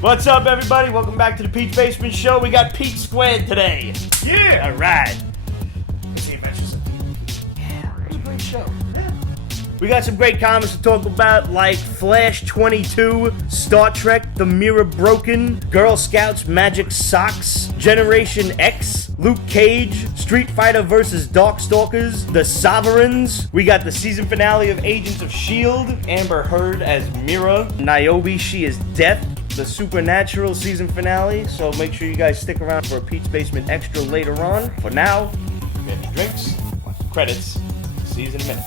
What's up, everybody? Welcome back to the Pete's Basement Show. We got Pete Squared today. Yeah! Alright. It's the Adventures of Pete. Yeah, it was a great show. We got some great comics to talk about, like Flash 22, Star Trek, The Mirror Broken, Girl Scouts Magic Socks, Generation X, Luke Cage, Street Fighter vs. Darkstalkers, The Sovereigns. We got the season finale of Agents of S.H.I.E.L.D., Amber Heard as Mira, Niobe, She is Death, the Supernatural season finale, so make sure you guys stick around for a Pete's Basement Extra later on. For now, get your drinks, watch the credits, see you in a minute.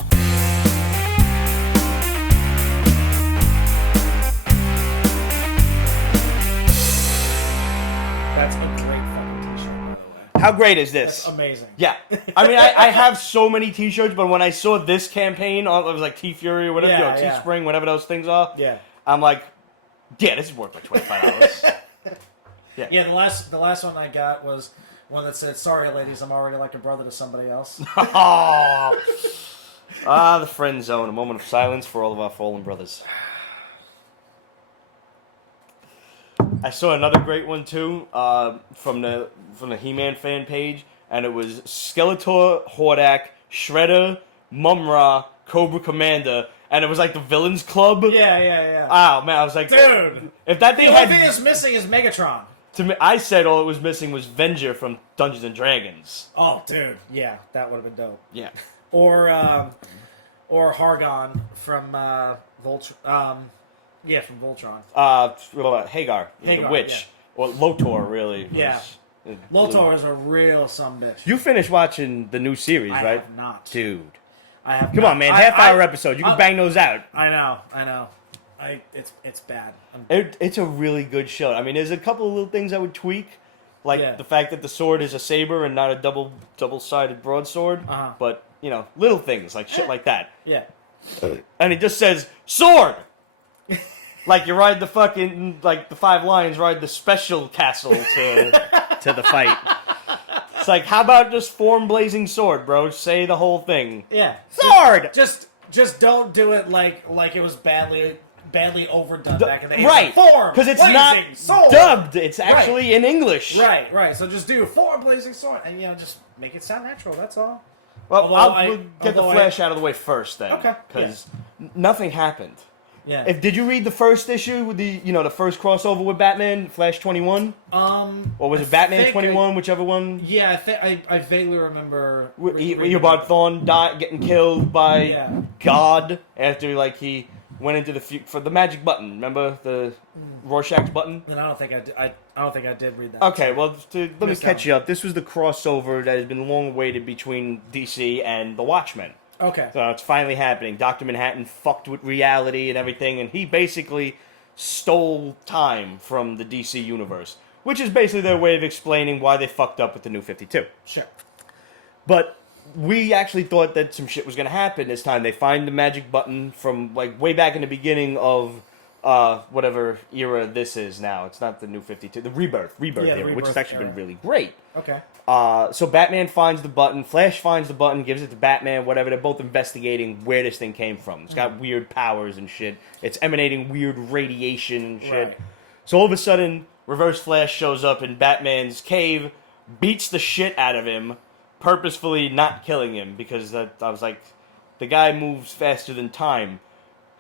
That's a great fucking t-shirt, by the way. How great is this? That's amazing. Yeah. I mean, I have so many t-shirts, but when I saw this campaign, it was like T-Fury or whatever, Yeah, Teespring, whatever those things are, Yeah. I'm like, yeah, this is worth like $25. Yeah, the last one I got was one that said, "Sorry, ladies, I'm already like a brother to somebody else." The friend zone. A moment of silence for all of our fallen brothers. I saw another great one too, from the He-Man fan page, and it was Skeletor, Hordak, Shredder, Mumra, Cobra Commander, and it was like the Villains Club. Yeah. Oh man, I was like, Dude, if that thing the had only thing that's missing is Megatron. to me, I said all it was missing was Venger from Dungeons and Dragons. Oh, dude, yeah, that would have been dope. Yeah. Or Hargon from Voltron. Yeah, from Voltron. Hagar, the Hagar, witch, or Lotor, really. Yeah. Lotor is a real sumbitch. You finished watching the new series, I right? have not. Dude. I have Come not. on, man. Half-hour episode. You can bang those out. I know. It's bad. It's a really good show. I mean, there's a couple of little things I would tweak, like the fact that the sword is a saber and not a double-sided broadsword. Uh-huh. But, little things like shit like that. Yeah. And it just says, sword! Like you ride the fucking, like the 5 lions ride the special castle to the fight. It's like, how about just form blazing sword, bro? Say the whole thing. Yeah. Sword! Just don't do it like it was badly overdone back in the 80s. Right. Form because it's blazing not sword. dubbed. It's actually in English. Right. So just do form blazing sword, and just make it sound natural. That's all. Well, we'll get the Flash out of the way first, then. Okay. Because nothing happened. Yeah. Did you read the first issue with the first crossover with Batman, Flash 21? Or was it Batman 21, whichever one? Yeah, I vaguely remember. Eobard Thawne getting killed by God after he went into for the magic button. Remember the Rorschach's button? Then I don't think I did read that. Okay, well, let me catch you up. This was the crossover that has been long awaited between DC and the Watchmen. Okay. So it's finally happening. Dr.Manhattan fucked with reality and everything, and he basically stole time from the DC universe, which is basically their way of explaining why they fucked up with the New 52. Sure. But we actually thought that some shit was going to happen this time. They find the magic button from way back in the beginning of whatever era this is now. It's not the New 52, the Rebirth era, which has actually been really great. Okay. So Batman finds the button, Flash finds the button, gives it to Batman, whatever. They're both investigating where this thing came from. It's got weird powers and shit. It's emanating weird radiation and shit. Right. So all of a sudden, Reverse Flash shows up in Batman's cave, beats the shit out of him, purposefully not killing him, because I was like, the guy moves faster than time.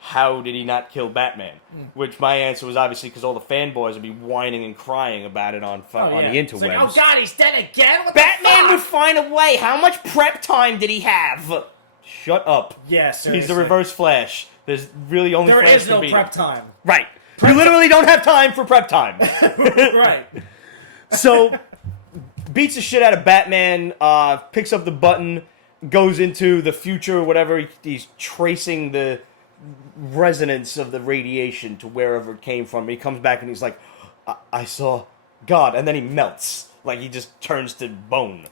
How did he not kill Batman? Which my answer was obviously because all the fanboys would be whining and crying about it on the interwebs. It's like, oh god, he's dead again? What Batman the would fuck? find a way. How much prep time did he have? Shut up. Yeah, seriously. He's the Reverse Flash. There's really only There Flash is no can be. prep time. Right. You literally don't have time for prep time. Right. So, beats the shit out of Batman, picks up the button, goes into the future or whatever. He's tracing the resonance of the radiation to wherever it came from. He comes back and he's like, I saw God. And then he melts. Like, he just turns to bone.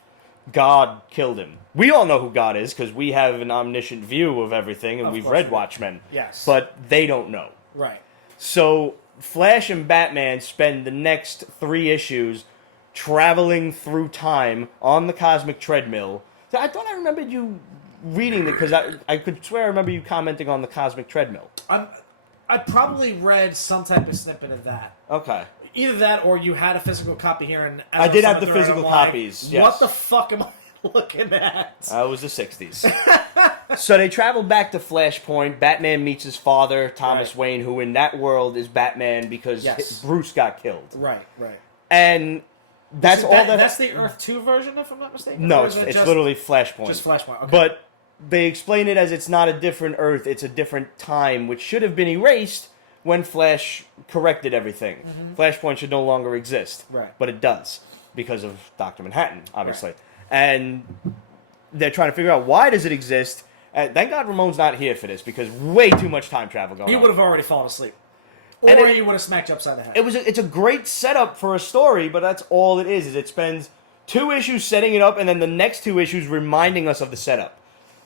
God killed him. We all know who God is because we have an omniscient view of everything and we've read Watchmen. Yes. But they don't know. Right. So, Flash and Batman spend the next 3 issues traveling through time on the cosmic treadmill. I thought I remembered you reading it because I could swear I remember you commenting on the cosmic treadmill. I probably read some type of snippet of that. Okay. Either that, or you had a physical copy here, and I did have the physical copies. Yes. What the fuck am I looking at? It was the 60s. So they travel back to Flashpoint. Batman meets his father, Thomas Wayne, who in that world is Batman because Bruce got killed. Right. And that's all that... That's the Earth 2 version, if I'm not mistaken? No, it's literally Flashpoint. Just Flashpoint, okay. But they explain it as it's not a different Earth, it's a different time, which should have been erased when Flash corrected everything. Mm-hmm. Flashpoint should no longer exist. Right. But it does, because of Dr.Manhattan, obviously. Right. And they're trying to figure out, why does it exist? Thank God Ramon's not here for this, because way too much time travel going on. He would have already fallen asleep. Or he would have smacked you upside the head. It's a great setup for a story, but that's all it is it spends 2 issues setting it up, and then the next 2 issues reminding us of the setup.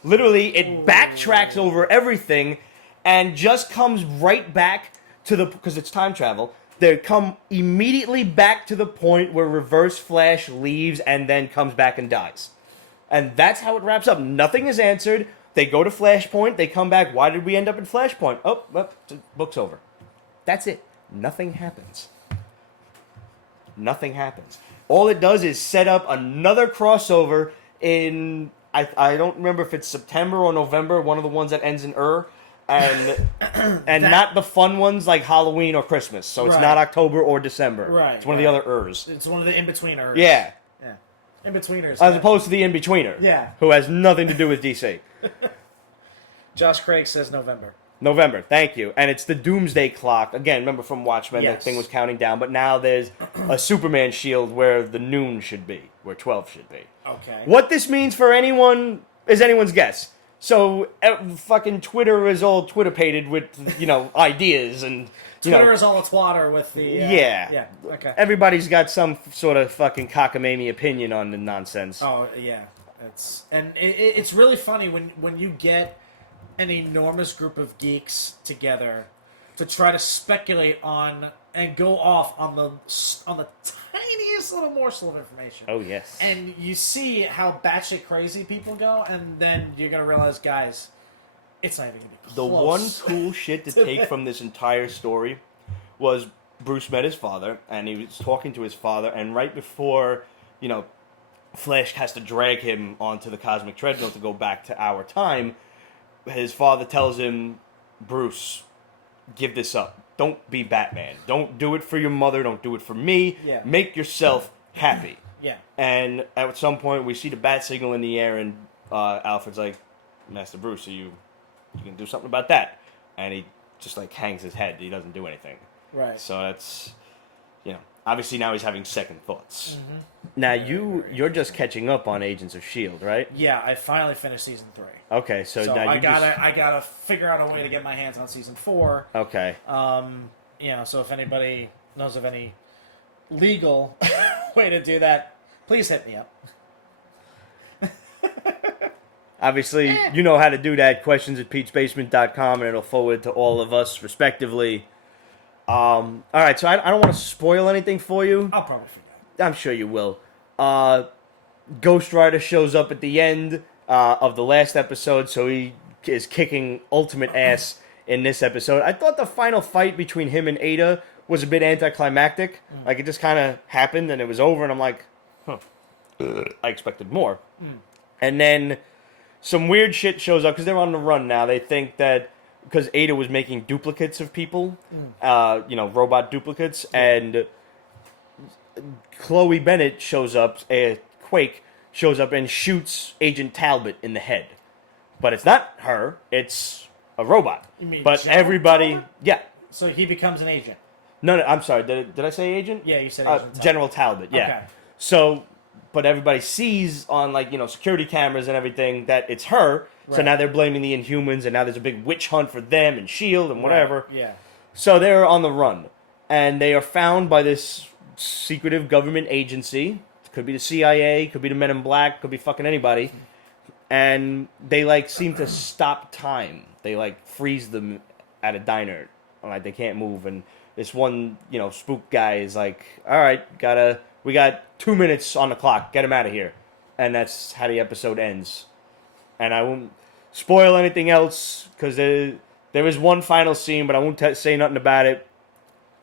Literally, it backtracks over everything, and just comes right back to because it's time travel, they come immediately back to the point where Reverse Flash leaves and then comes back and dies. And that's how it wraps up. Nothing is answered. They go to Flashpoint, they come back, why did we end up in Flashpoint? Oh, well, the book's over. That's it. Nothing happens. Nothing happens. All it does is set up another crossover in, I don't remember if it's September or November, one of the ones that ends in and not the fun ones like Halloween or Christmas. So it's not October or December. Right. It's one of the other Ers. It's one of the in-betweeners. Yeah. In-betweeners. As opposed to the in-betweener. Yeah. Who has nothing to do with DC. Josh Craig says November. November, thank you. And it's the Doomsday Clock. Again, remember from Watchmen, that thing was counting down. But now there's a Superman shield where the noon should be, where 12 should be. Okay. What this means for anyone is anyone's guess. So, fucking Twitter is all Twitter-pated with, ideas and... Twitter is all a twatter with the... Yeah, okay. Everybody's got some sort of fucking cockamamie opinion on the nonsense. Oh, yeah. It's really funny when you get an enormous group of geeks together to try to speculate on and go off on the tiniest little morsel of information. Oh, yes. And you see how batshit crazy people go, and then you're going to realize, guys, it's not even going to be close. The one cool shit to take from this entire story was Bruce met his father, and he was talking to his father, and right before, Flash has to drag him onto the cosmic treadmill to go back to our time, his father tells him, Bruce, give this up. Don't be Batman. Don't do it for your mother. Don't do it for me. Yeah. Make yourself happy. Yeah. And at some point, we see the bat signal in the air, and Alfred's like, Master Bruce, you can do something about that. And he just, hangs his head. He doesn't do anything. Right. So that's, obviously now he's having second thoughts. Mm-hmm. Now, you're just catching up on Agents of S.H.I.E.L.D., right? Yeah, I finally finished Season 3. Okay, so now I gotta figure out a way to get my hands on Season 4. Okay. So if anybody knows of any legal way to do that, please hit me up. Obviously, you know how to do that. Questions@Pete'sBasement.com, and it'll forward to all of us, respectively. All right, so I don't want to spoil anything for you. I'll probably forget. I'm sure you will. Ghost Rider shows up at the end of the last episode, so he is kicking ultimate ass in this episode. I thought the final fight between him and Ada was a bit anticlimactic. Like, it just kind of happened, and it was over, and I'm like, huh. I expected more. And then some weird shit shows up, because they're on the run now. They think that because Ada was making duplicates of people, robot duplicates, and Chloe Bennett shows up, Quake shows up and shoots Agent Talbot in the head. But it's not her, it's a robot. You mean but General everybody... Talbot? Yeah. So he becomes an agent? No, I'm sorry, did I say agent? Yeah, you said Agent Talbot. General Talbot, yeah. Okay. So, but everybody sees on, security cameras and everything that it's her. Right. So now they're blaming the Inhumans, and now there's a big witch hunt for them and S.H.I.E.L.D. and whatever. Right. Yeah. So they're on the run. And they are found by this secretive government agency. It could be the CIA, could be the Men in Black, could be fucking anybody. And they, seem to stop time. They, freeze them at a diner. They can't move. And this one, spook guy is like, all right, we got 2 minutes on the clock. Get him out of here. And that's how the episode ends. And I won't spoil anything else, because There is one final scene, but I won't say nothing about it.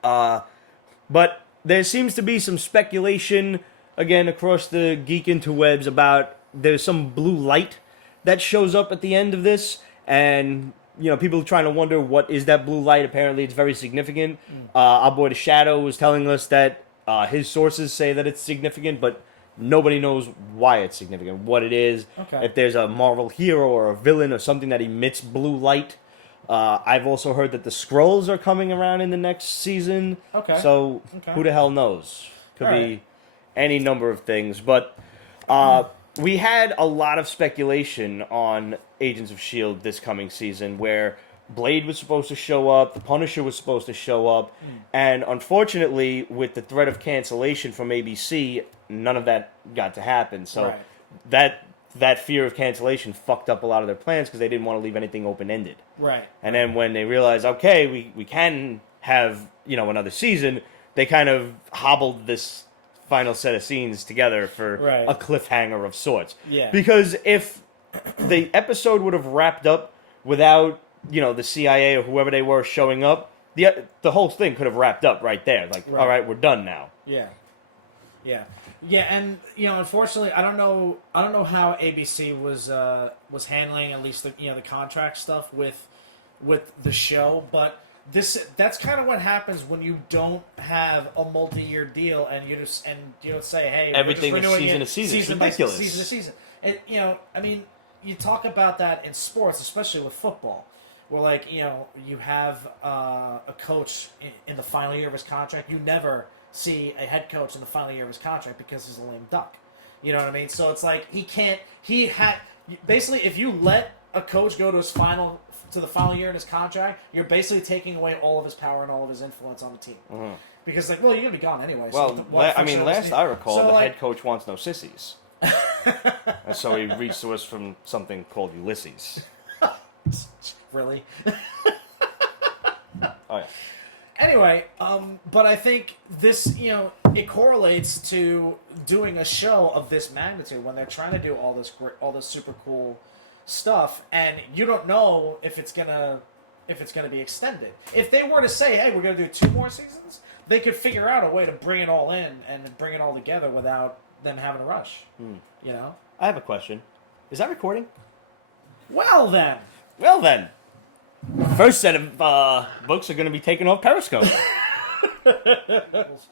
But there seems to be some speculation, again, across the geek interwebs about there's some blue light that shows up at the end of this, and people are trying to wonder what is that blue light. Apparently it's very significant. Our boy The Shadow was telling us that his sources say that it's significant, but nobody knows why it's significant, what it is, if there's a Marvel hero or a villain or something that emits blue light. I've also heard that the Skrulls are coming around in the next season. So who the hell knows? Could be any number of things. But we had a lot of speculation on Agents of S.H.I.E.L.D. this coming season, where Blade was supposed to show up, the Punisher was supposed to show up, and unfortunately, with the threat of cancellation from ABC, none of that got to happen. So that fear of cancellation fucked up a lot of their plans because they didn't want to leave anything open-ended. Right. And then when they realized, okay, we can have, another season, they kind of hobbled this final set of scenes together for a cliffhanger of sorts. Yeah. Because if the episode would have wrapped up without, the CIA or whoever they were showing up, the whole thing could have wrapped up right there. Like, all right, we're done now. Yeah. Yeah. Yeah, and unfortunately, I don't know how ABC was handling at least the contract stuff with the show, but that's kind of what happens when you don't have a multi-year deal and you don't say, hey, everything is season to season. It's ridiculous. Season to season. And I mean, you talk about that in sports, especially with football, where you have a coach in the final year of his contract. You never see a head coach in the final year of his contract because he's a lame duck. You know what I mean? So it's like basically if you let a coach go to the final year in his contract, you're basically taking away all of his power and all of his influence on the team. Mm-hmm. Because you're gonna be gone anyway. Well, last I recall, the head coach wants no sissies, and so he resourced from something called Ulysses. Really? Oh yeah. Anyway, but I think this, it correlates to doing a show of this magnitude when they're trying to do all this super cool stuff, and you don't know if it's gonna be extended. If they were to say, "Hey, we're gonna do 2 more seasons," they could figure out a way to bring it all in and bring it all together without them having to rush. I have a question. Is that recording? Well then. First set of books are going to be taken off Periscope.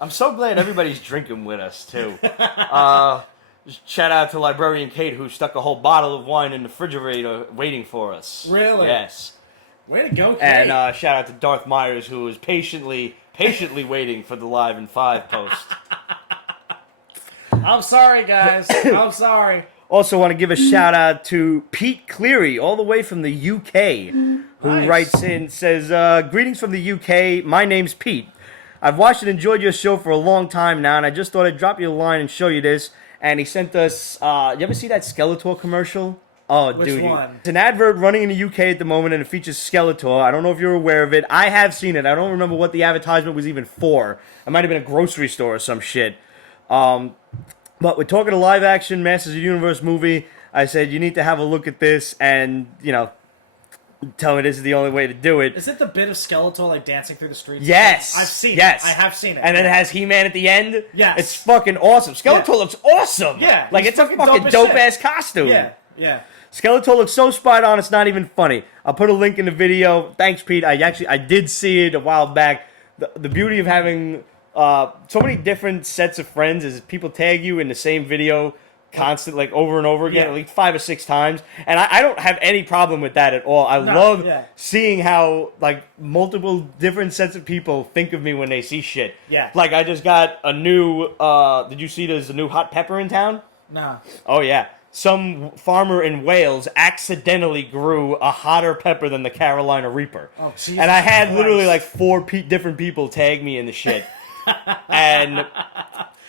I'm so glad everybody's drinking with us, too. Shout out to Librarian Kate, who stuck a whole bottle of wine in the refrigerator waiting for us. Really? Yes. Way to go, Kate. And shout out to Darth Myers, who was patiently waiting for the Live in 5 post. I'm sorry, guys. I'm sorry. Also want to give a shout out to Pete Cleary, all the way from the UK, who writes in, says, greetings from the UK, my name's Pete. I've watched and enjoyed your show for a long time now, and I just thought I'd drop you a line and show you this. And he sent us, you ever see that Skeletor commercial? Oh, Which dude. one? It's an advert running in the UK at the moment, and it features Skeletor. I don't know if you're aware of it. I have seen it. I don't remember what the advertisement was even for. It might have been a grocery store or some shit. But we're talking a live-action Masters of the Universe movie. I said, you need to have a look at this and, tell me this is the only way to do it. Is it the bit of Skeletor, dancing through the streets? Yes! I've seen it. Yes. I have seen it. And then it has He-Man at the end? Yes. It's fucking awesome. Skeletor looks awesome! Yeah. Like, it's a fucking dope-ass costume. Yeah. Skeletor looks so spot on, it's not even funny. I'll put a link in the video. Thanks, Pete. I did see it a while back. The beauty of having so many different sets of friends is people tag you in the same video constantly, over and over again, at least 5 or 6 times. And I don't have any problem with that at all. I love seeing how, multiple different sets of people think of me when they see shit. Yeah. Like, I just got a new, did you see there's a new hot pepper in town? No. Oh, yeah. Some farmer in Wales accidentally grew a hotter pepper than the Carolina Reaper. Oh, Jesus and I had Christ. literally 4 different people tag me in the shit. And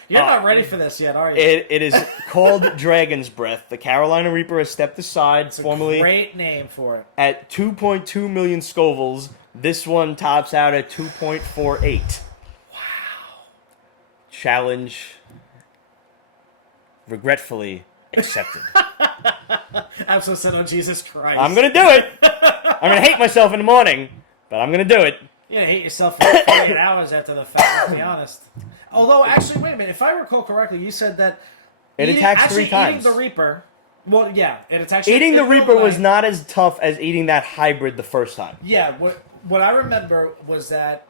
you're not ready for this yet, are you? It is called Dragon's Breath. The Carolina Reaper has stepped aside. It's formally a great name for it. At 2.2 million Scovilles. This one tops out at 2.48. Wow. Challenge regretfully accepted. Absolute sin on Jesus Christ. I'm gonna do it. I'm gonna hate myself in the morning, but I'm gonna do it. You're gonna hate yourself for 48 hours after the fact, to be honest. Although, actually, wait a minute. If I recall correctly, you said that It attacks 3 times. Eating the Reaper. Well, yeah, it attacks. Eating the Reaper was not as tough as eating that hybrid the first time. Yeah, what I remember was that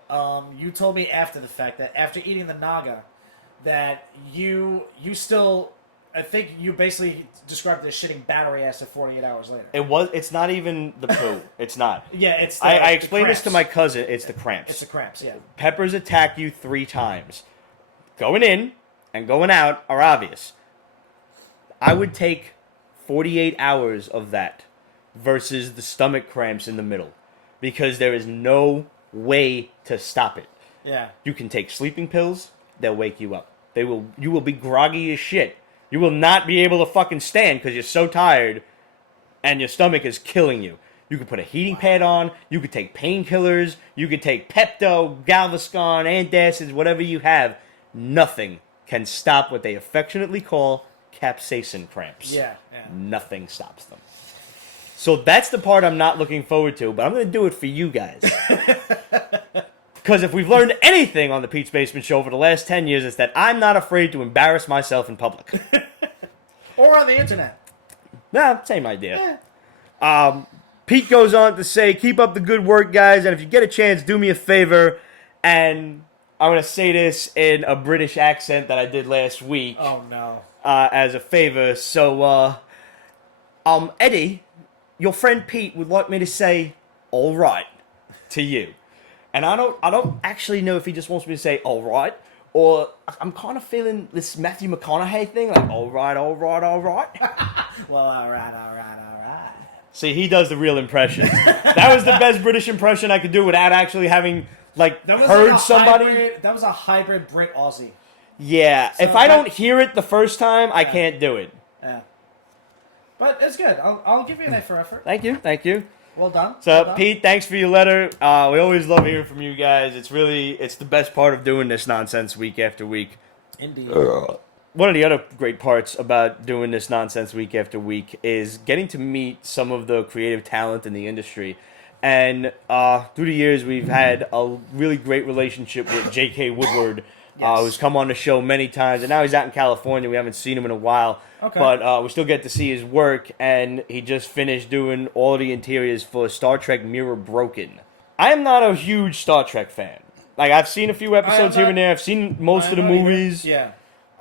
you told me after the fact that after eating the Naga, that you still, I think you basically described it as shitting battery acid 48 hours later. It's not even the poo. It's not. Yeah, it's. I explained this to my cousin. It's the cramps. It's the cramps. Yeah. Peppers attack you 3 times. Going in and going out are obvious. I would take 48 hours of that versus the stomach cramps in the middle, because there is no way to stop it. Yeah. You can take sleeping pills, they'll wake you up. You will be groggy as shit. You will not be able to fucking stand because you're so tired and your stomach is killing you. You could put a heating pad on, you could take painkillers, you could take Pepto, Galveston, antacids, whatever you have. Nothing can stop what they affectionately call capsaicin cramps. Yeah. Nothing stops them. So that's the part I'm not looking forward to, but I'm going to do it for you guys. Because if we've learned anything on the Pete's Basement Show for the last 10 years, it's that I'm not afraid to embarrass myself in public. Or on the internet. Nah, same idea. Yeah. Pete goes on to say, keep up the good work, guys, and if you get a chance, do me a favor. And I'm going to say this in a British accent that I did last week. Oh, no. As a favor. So, Eddie, your friend Pete would like me to say, all right, to you. And I don't actually know if he just wants me to say, all right, or I'm kind of feeling this Matthew McConaughey thing, like, all right, all right, all right. Well, all right, all right, all right. See, he does the real impression. That was the best British impression I could do without actually having, heard somebody. That was a hybrid Brit Aussie. Yeah, So if I don't hear it the first time, I can't do it. Yeah. But it's good. I'll give you an A for effort. Thank you. Well done. So, well done. Pete, thanks for your letter. We always love hearing from you guys. It's the best part of doing this nonsense week after week. Indeed. One of the other great parts about doing this nonsense week after week is getting to meet some of the creative talent in the industry. And through the years, we've had a really great relationship with J.K. Woodward, who's come on the show many times. And now he's out in California. We haven't seen him in a while. Okay. But we still get to see his work. And he just finished doing all the interiors for Star Trek Mirror Broken. I am not a huge Star Trek fan. I've seen a few episodes here and there. I've seen most of the movies. Yeah.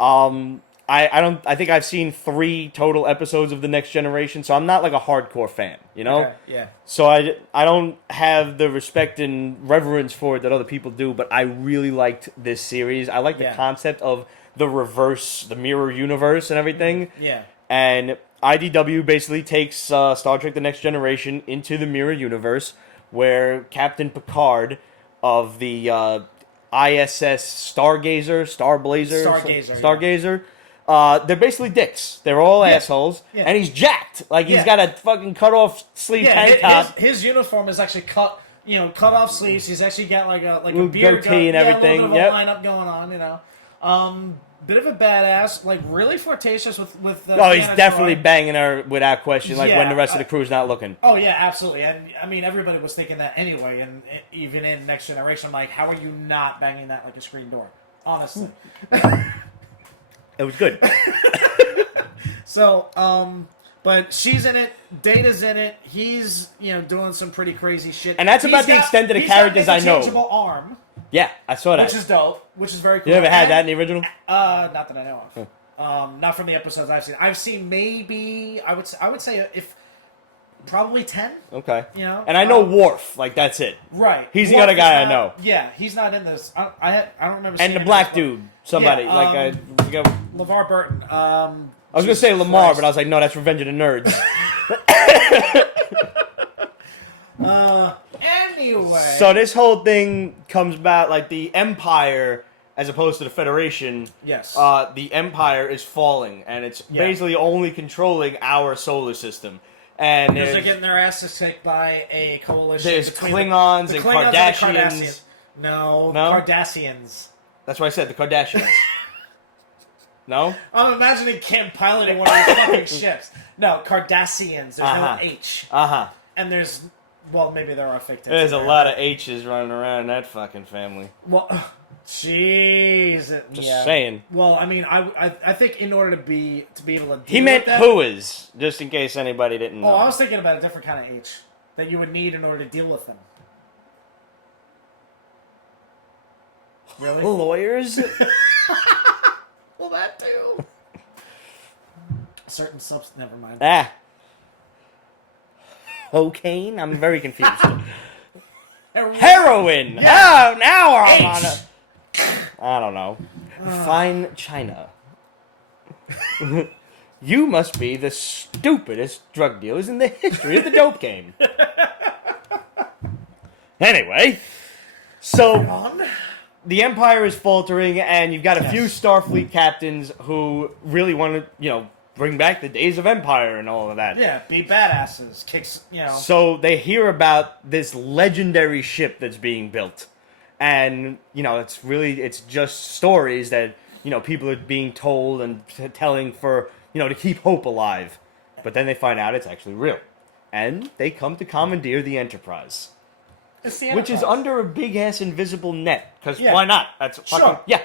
I think I've seen 3 total episodes of The Next Generation, so I'm not a hardcore fan, you know? Okay, yeah. So I don't have the respect and reverence for it that other people do, but I really liked this series. I like the concept of the mirror universe and everything. Yeah. And IDW basically takes Star Trek The Next Generation into the mirror universe, where Captain Picard of the ISS Stargazer. They're basically dicks. They're all assholes, and he's jacked. He's got a fucking cut off sleeve tank top. His uniform is actually cut off sleeves. He's actually got a beard goatee and everything. A little bit of a lineup going on. Bit of a badass. Really flirtatious with. He's definitely banging her without question. When the rest of the crew's not looking. Oh yeah, absolutely. And I mean, everybody was thinking that anyway. And even in Next Generation, I'm like, how are you not banging that like a screen door? Honestly. It was good. So, but she's in it. Data's in it. He's, doing some pretty crazy shit. And that's about the extent of the characters I know. Interchangeable arm. Yeah, I saw that. Which is dope. Which is very cool. You ever had that in the original? Not that I know of. Not from the episodes I've seen. I've seen maybe I would say if probably 10. Okay. And I know Worf. That's it. Right. He's the other guy I know. Yeah, he's not in this. I don't remember. Seeing And the black dude. Somebody LeVar Burton. I was gonna say Lamar, but I was like, no, that's Revenge of the Nerds. Anyway. So this whole thing comes about the Empire, as opposed to the Federation. Yes. The Empire is falling, and it's basically only controlling our solar system. And because they're getting their asses kicked by a coalition. There's Klingons and Kardashians. No, Cardassians. That's what I said. The Kardashians. No? I'm imagining Kim piloting one of these fucking ships. No, Cardassians. There's no H. Uh-huh. And there's... Well, maybe there are fake tits. There's a lot of H's running around in that fucking family. Well, jeez. Just saying. Well, I mean, I think in order to be able to deal He meant with that... whoas, just in case anybody didn't know. Oh, I was thinking about a different kind of H that you would need in order to deal with them. Really? Lawyers? Well, that too. Certain substance. Never mind. Ah. Cocaine? I'm very confused. Heroin! Yeah. Oh, now I'm H. on a... I don't know. Fine China. You must be the stupidest drug dealers in the history of the dope game. Anyway, so the Empire is faltering, and you've got a few Starfleet captains who really want to, bring back the days of Empire and all of that. Yeah, be badasses. Kicks, So they hear about this legendary ship that's being built. And, it's just stories that, people are being told and telling for, to keep hope alive. But then they find out it's actually real. And they come to commandeer the Enterprise. It's the Which Enterprise. is under a big-ass invisible net. Because why not? That's fucking... Sure. Yeah.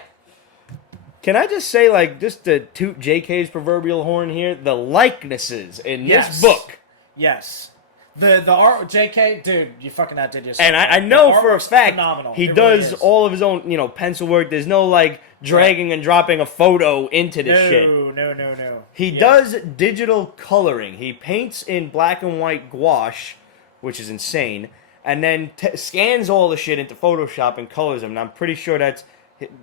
Can I just say, just to toot JK's proverbial horn here, the likenesses in this book. Yes. The art, JK, dude, you fucking outdid yourself. And I know for a fact phenomenal. he It does really is. all of his own, pencil work. There's no, dragging and dropping a photo into this shit. No. He does digital coloring. He paints in black and white gouache, which is insane, and then scans all the shit into Photoshop and colors them. And I'm pretty sure at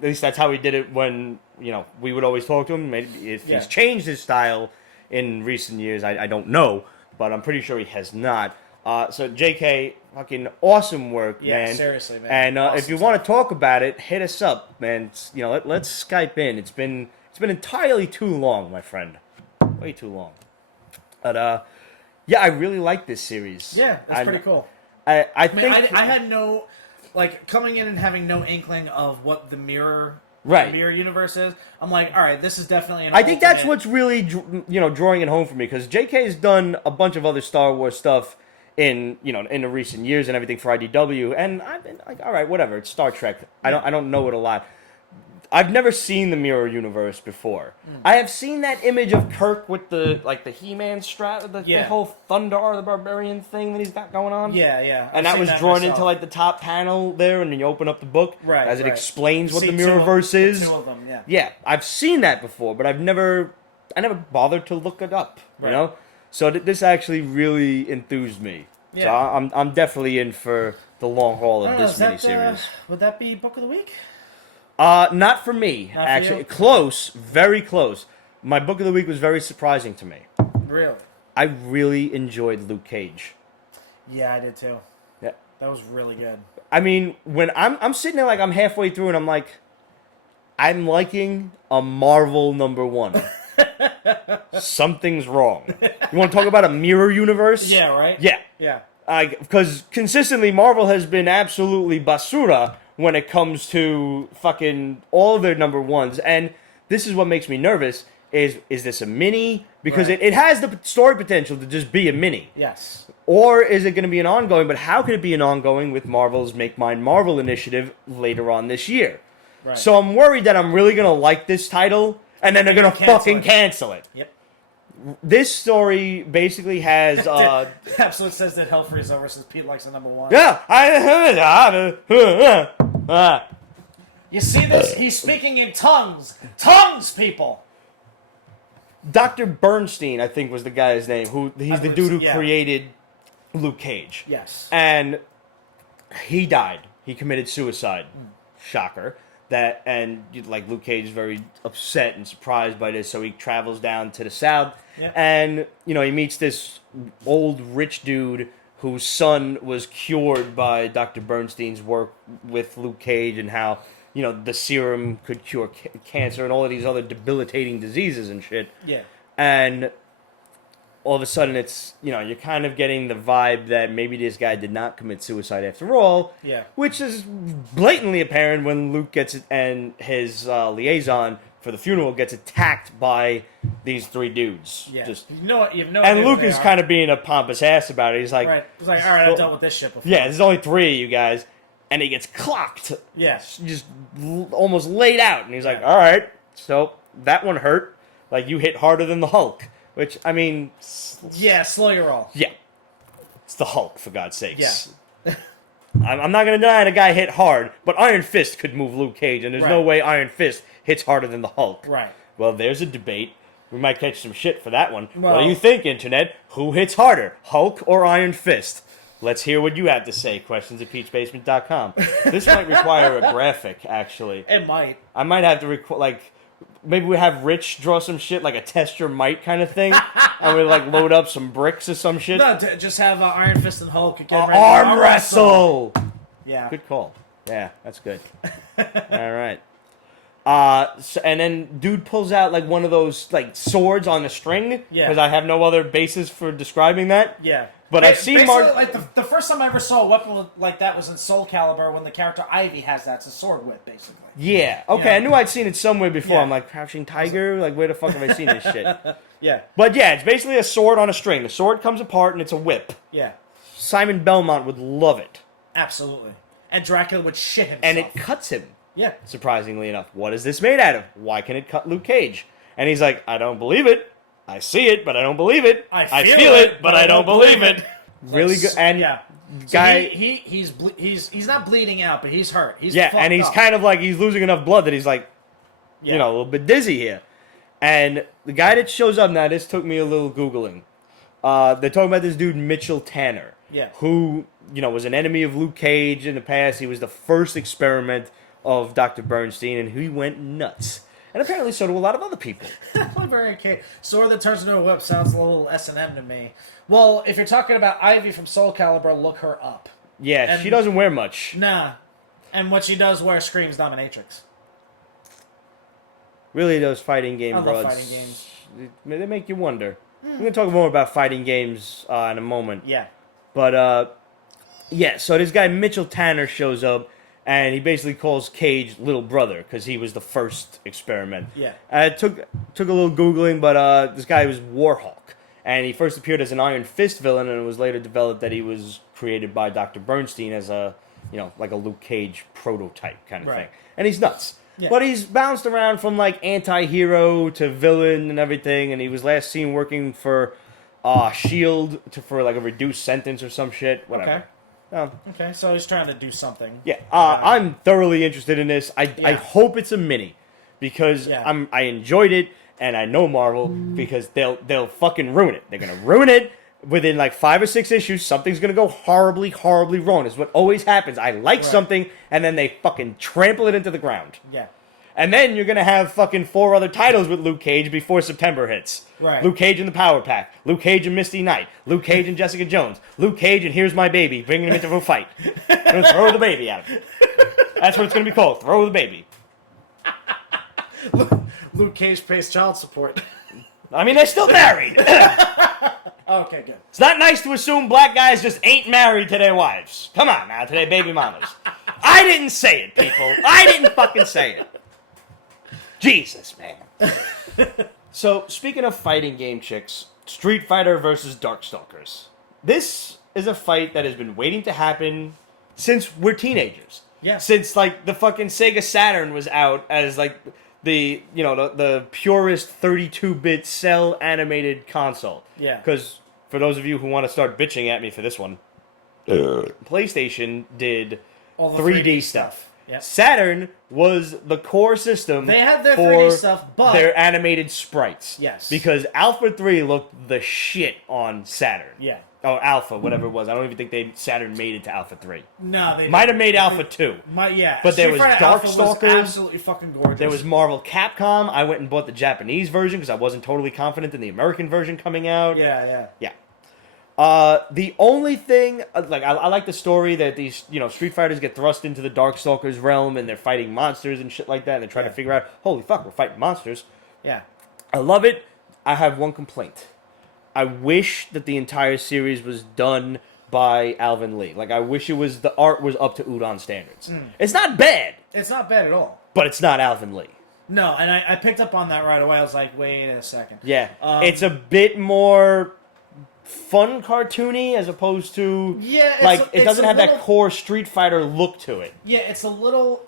least that's how he did it when, we would always talk to him. Maybe if he's changed his style in recent years, I don't know, but I'm pretty sure he has not. So JK, fucking awesome work, man. Yeah, seriously, man. And Awesome if you stuff. want to talk about it, hit us up, man. Let's Skype in. It's been entirely too long, my friend. Way too long. But I really like this series. Yeah, that's pretty cool. I mean, think I had no, coming in and having no inkling of what the mirror universe is. I'm like, all right, this is definitely an I think that's ultimate- what's really drawing it home for me, because JK has done a bunch of other Star Wars stuff in the recent years and everything for IDW, and I've been like, all right, whatever, it's Star Trek. I don't know it a lot. I've never seen the Mirror Universe before. I have seen that image of Kirk with the He-Man strap, the whole Thundar the Barbarian thing that he's got going on. Yeah. And I've that seen was drawn myself. into the top panel there, and then you open up the book as it explains what See the two of- Mirrorverse is. Two of them, yeah. Yeah, I've seen that before, but I never bothered to look it up. Right. So this actually really enthused me. Yeah. So I'm definitely in for the long haul of this miniseries. Would that be book of the week? Not for me, Not for actually. you? Close, very close. My book of the week was very surprising to me. Really? I really enjoyed Luke Cage. Yeah, I did too. Yeah. That was really good. I mean, when I'm sitting there I'm halfway through and I'm like, I'm liking a Marvel #1. Something's wrong. You want to talk about a mirror universe? Yeah, right? Yeah. Because consistently Marvel has been absolutely basura when it comes to fucking all of their #1s. And this is what makes me nervous. Is this a mini? Because it has the story potential to just be a mini. Yes. Or is it going to be an ongoing? But how could it be an ongoing with Marvel's Make Mine Marvel initiative later on this year? Right. So I'm worried that I'm really going to like this title, and then they're going to fucking cancel it. Yep. This story basically has... Absolute says that Hell Freeze over since Pete likes the #1. Yeah! You see this? He's speaking in tongues. Tongues, people! Dr. Bernstein, I think was the guy's name. He's the dude who created Luke Cage. Yes. And he died. He committed suicide. Shocker. And Luke Cage is very upset and surprised by this, so he travels down to the south. Yep. And, he meets this old rich dude whose son was cured by Dr. Bernstein's work with Luke Cage, and how, the serum could cure cancer and all of these other debilitating diseases and shit. Yeah. And all of a sudden it's, you're kind of getting the vibe that maybe this guy did not commit suicide after all. Yeah. Which is blatantly apparent when Luke gets it and his liaison for the funeral gets attacked by these 3 dudes. Yeah. Just you have no and idea Luke who they is are. kind of being a pompous ass about it. He's like, Right. He's like, all right, I've dealt with this shit before. yeah, there's only 3 of you guys, and he gets clocked. Yeah. Just almost laid out, and he's like, all right, so that one hurt. Like, you hit harder than the Hulk, which, I mean... Yeah, slow your roll. Yeah. It's the Hulk, for God's sakes. Yeah. I'm not going to deny the guy hit hard, but Iron Fist could move Luke Cage, and there's no way Iron Fist hits harder than the Hulk. Right. Well, there's a debate. We might catch some shit for that one. Well, what do you think, Internet? Who hits harder, Hulk or Iron Fist? Let's hear what you have to say. Questions at peachbasement.com. This might require a graphic, actually. It might. I might have to maybe we have Rich draw some shit, like a test your might kind of thing, and we load up some bricks or some shit. No, just have Iron Fist and Hulk get ready to arm wrestle. Yeah. Good call. Yeah, that's good. All right. And then dude pulls out one of those swords on a string. Yeah. Because I have no other basis for describing that. Yeah. But I've seen the first time I ever saw a weapon like that was in Soul Calibur when the character Ivy has that. It's a sword whip, basically. Yeah. Okay, Yeah. I knew I'd seen it somewhere before. Yeah. I'm like, Crouching Tiger? Where the fuck have I seen this shit? Yeah. But yeah, it's basically a sword on a string. The sword comes apart and it's a whip. Yeah. Simon Belmont would love it. Absolutely. And Dracula would shit himself. And it cuts him. Yeah. Surprisingly enough. What is this made out of? Why can it cut Luke Cage? And he's like, I don't believe it. I see it, but I don't believe it. I feel it, but I don't believe it. Really good. And yeah. guy, so he's not bleeding out, but he's hurt. He's and he's up. kind of he's losing enough blood that he's a little bit dizzy here. And the guy that shows up now, this took me a little Googling. They're talking about this dude, Mitchell Tanner. Yeah. Who, was an enemy of Luke Cage in the past. He was the first experiment of Dr. Bernstein, and he went nuts. And apparently so do a lot of other people. Very okay. Sword that turns into a whip sounds a little S&M to me. Well, if you're talking about Ivy from Soul Calibur, look her up. Yeah, she doesn't wear much. Nah. And what she does wear screams dominatrix. Really, those fighting game I love broads, fighting games. They make you wonder. We're going to talk more about fighting games in a moment. Yeah. But, so this guy, Mitchell Tanner, shows up, and he basically calls Cage little brother, because he was the first experiment. Yeah. It took a little Googling, but this guy was Warhawk. And he first appeared as an Iron Fist villain, and it was later developed that he was created by Dr. Bernstein as a Luke Cage prototype kind of thing. And he's nuts. Yeah. But he's bounced around from anti-hero to villain and everything, and he was last seen working for S.H.I.E.L.D. for a reduced sentence or some shit. Whatever. Okay. Okay, so he's trying to do something. Yeah. I'm thoroughly interested in this. I hope it's a mini, because I enjoyed it. And I know Marvel, because they'll fucking ruin it. They're gonna ruin it within 5 or 6 issues. Something's gonna go horribly, horribly wrong. Is what always happens. I like something, and then they fucking trample it into the ground. Yeah. And then you're gonna have fucking 4 other titles with Luke Cage before September hits. Right. Luke Cage and the Power Pack. Luke Cage and Misty Knight. Luke Cage and Jessica Jones. Luke Cage and Here's My Baby, bringing him into a fight. I'm gonna throw the baby at him. That's what it's gonna be called. Throw the baby. Luke Cage pays child support. I mean, they're still married. Okay, good. It's not nice to assume black guys just ain't married to their wives. Come on now, to their baby mamas. I didn't say it, people. I didn't fucking say it. Jesus, man. So, speaking of fighting game chicks, Street Fighter versus Darkstalkers. This is a fight that has been waiting to happen since we're teenagers. Yeah. Since, the fucking Sega Saturn was out as, the purest 32-bit cell animated console. Yeah. Because for those of you who want to start bitching at me for this one, PlayStation did all the 3D stuff. Yep. Saturn was the core system. They had their for 3D stuff, but their animated sprites. Yes. Because Alpha 3 looked the shit on Saturn. Yeah. Oh, Alpha, whatever it was. I don't even think Saturn made it to Alpha 3. No, they might have made Alpha 2. But there was Darkstalkers. Absolutely fucking gorgeous. There was Marvel Capcom. I went and bought the Japanese version because I wasn't totally confident in the American version coming out. Yeah. The only thing, I like the story that these, Street Fighters get thrust into the Darkstalkers realm and they're fighting monsters and shit like that, and they're trying to figure out, holy fuck, we're fighting monsters. Yeah. I love it. I have one complaint. I wish that the entire series was done by Alvin Lee. I wish the art was up to Udon standards. It's not bad. It's not bad at all. But it's not Alvin Lee. No, and I picked up on that right away. I was like, wait a second. Yeah, it's a bit more fun cartoony as opposed to it doesn't have that core Street Fighter look to it. Yeah, it's a little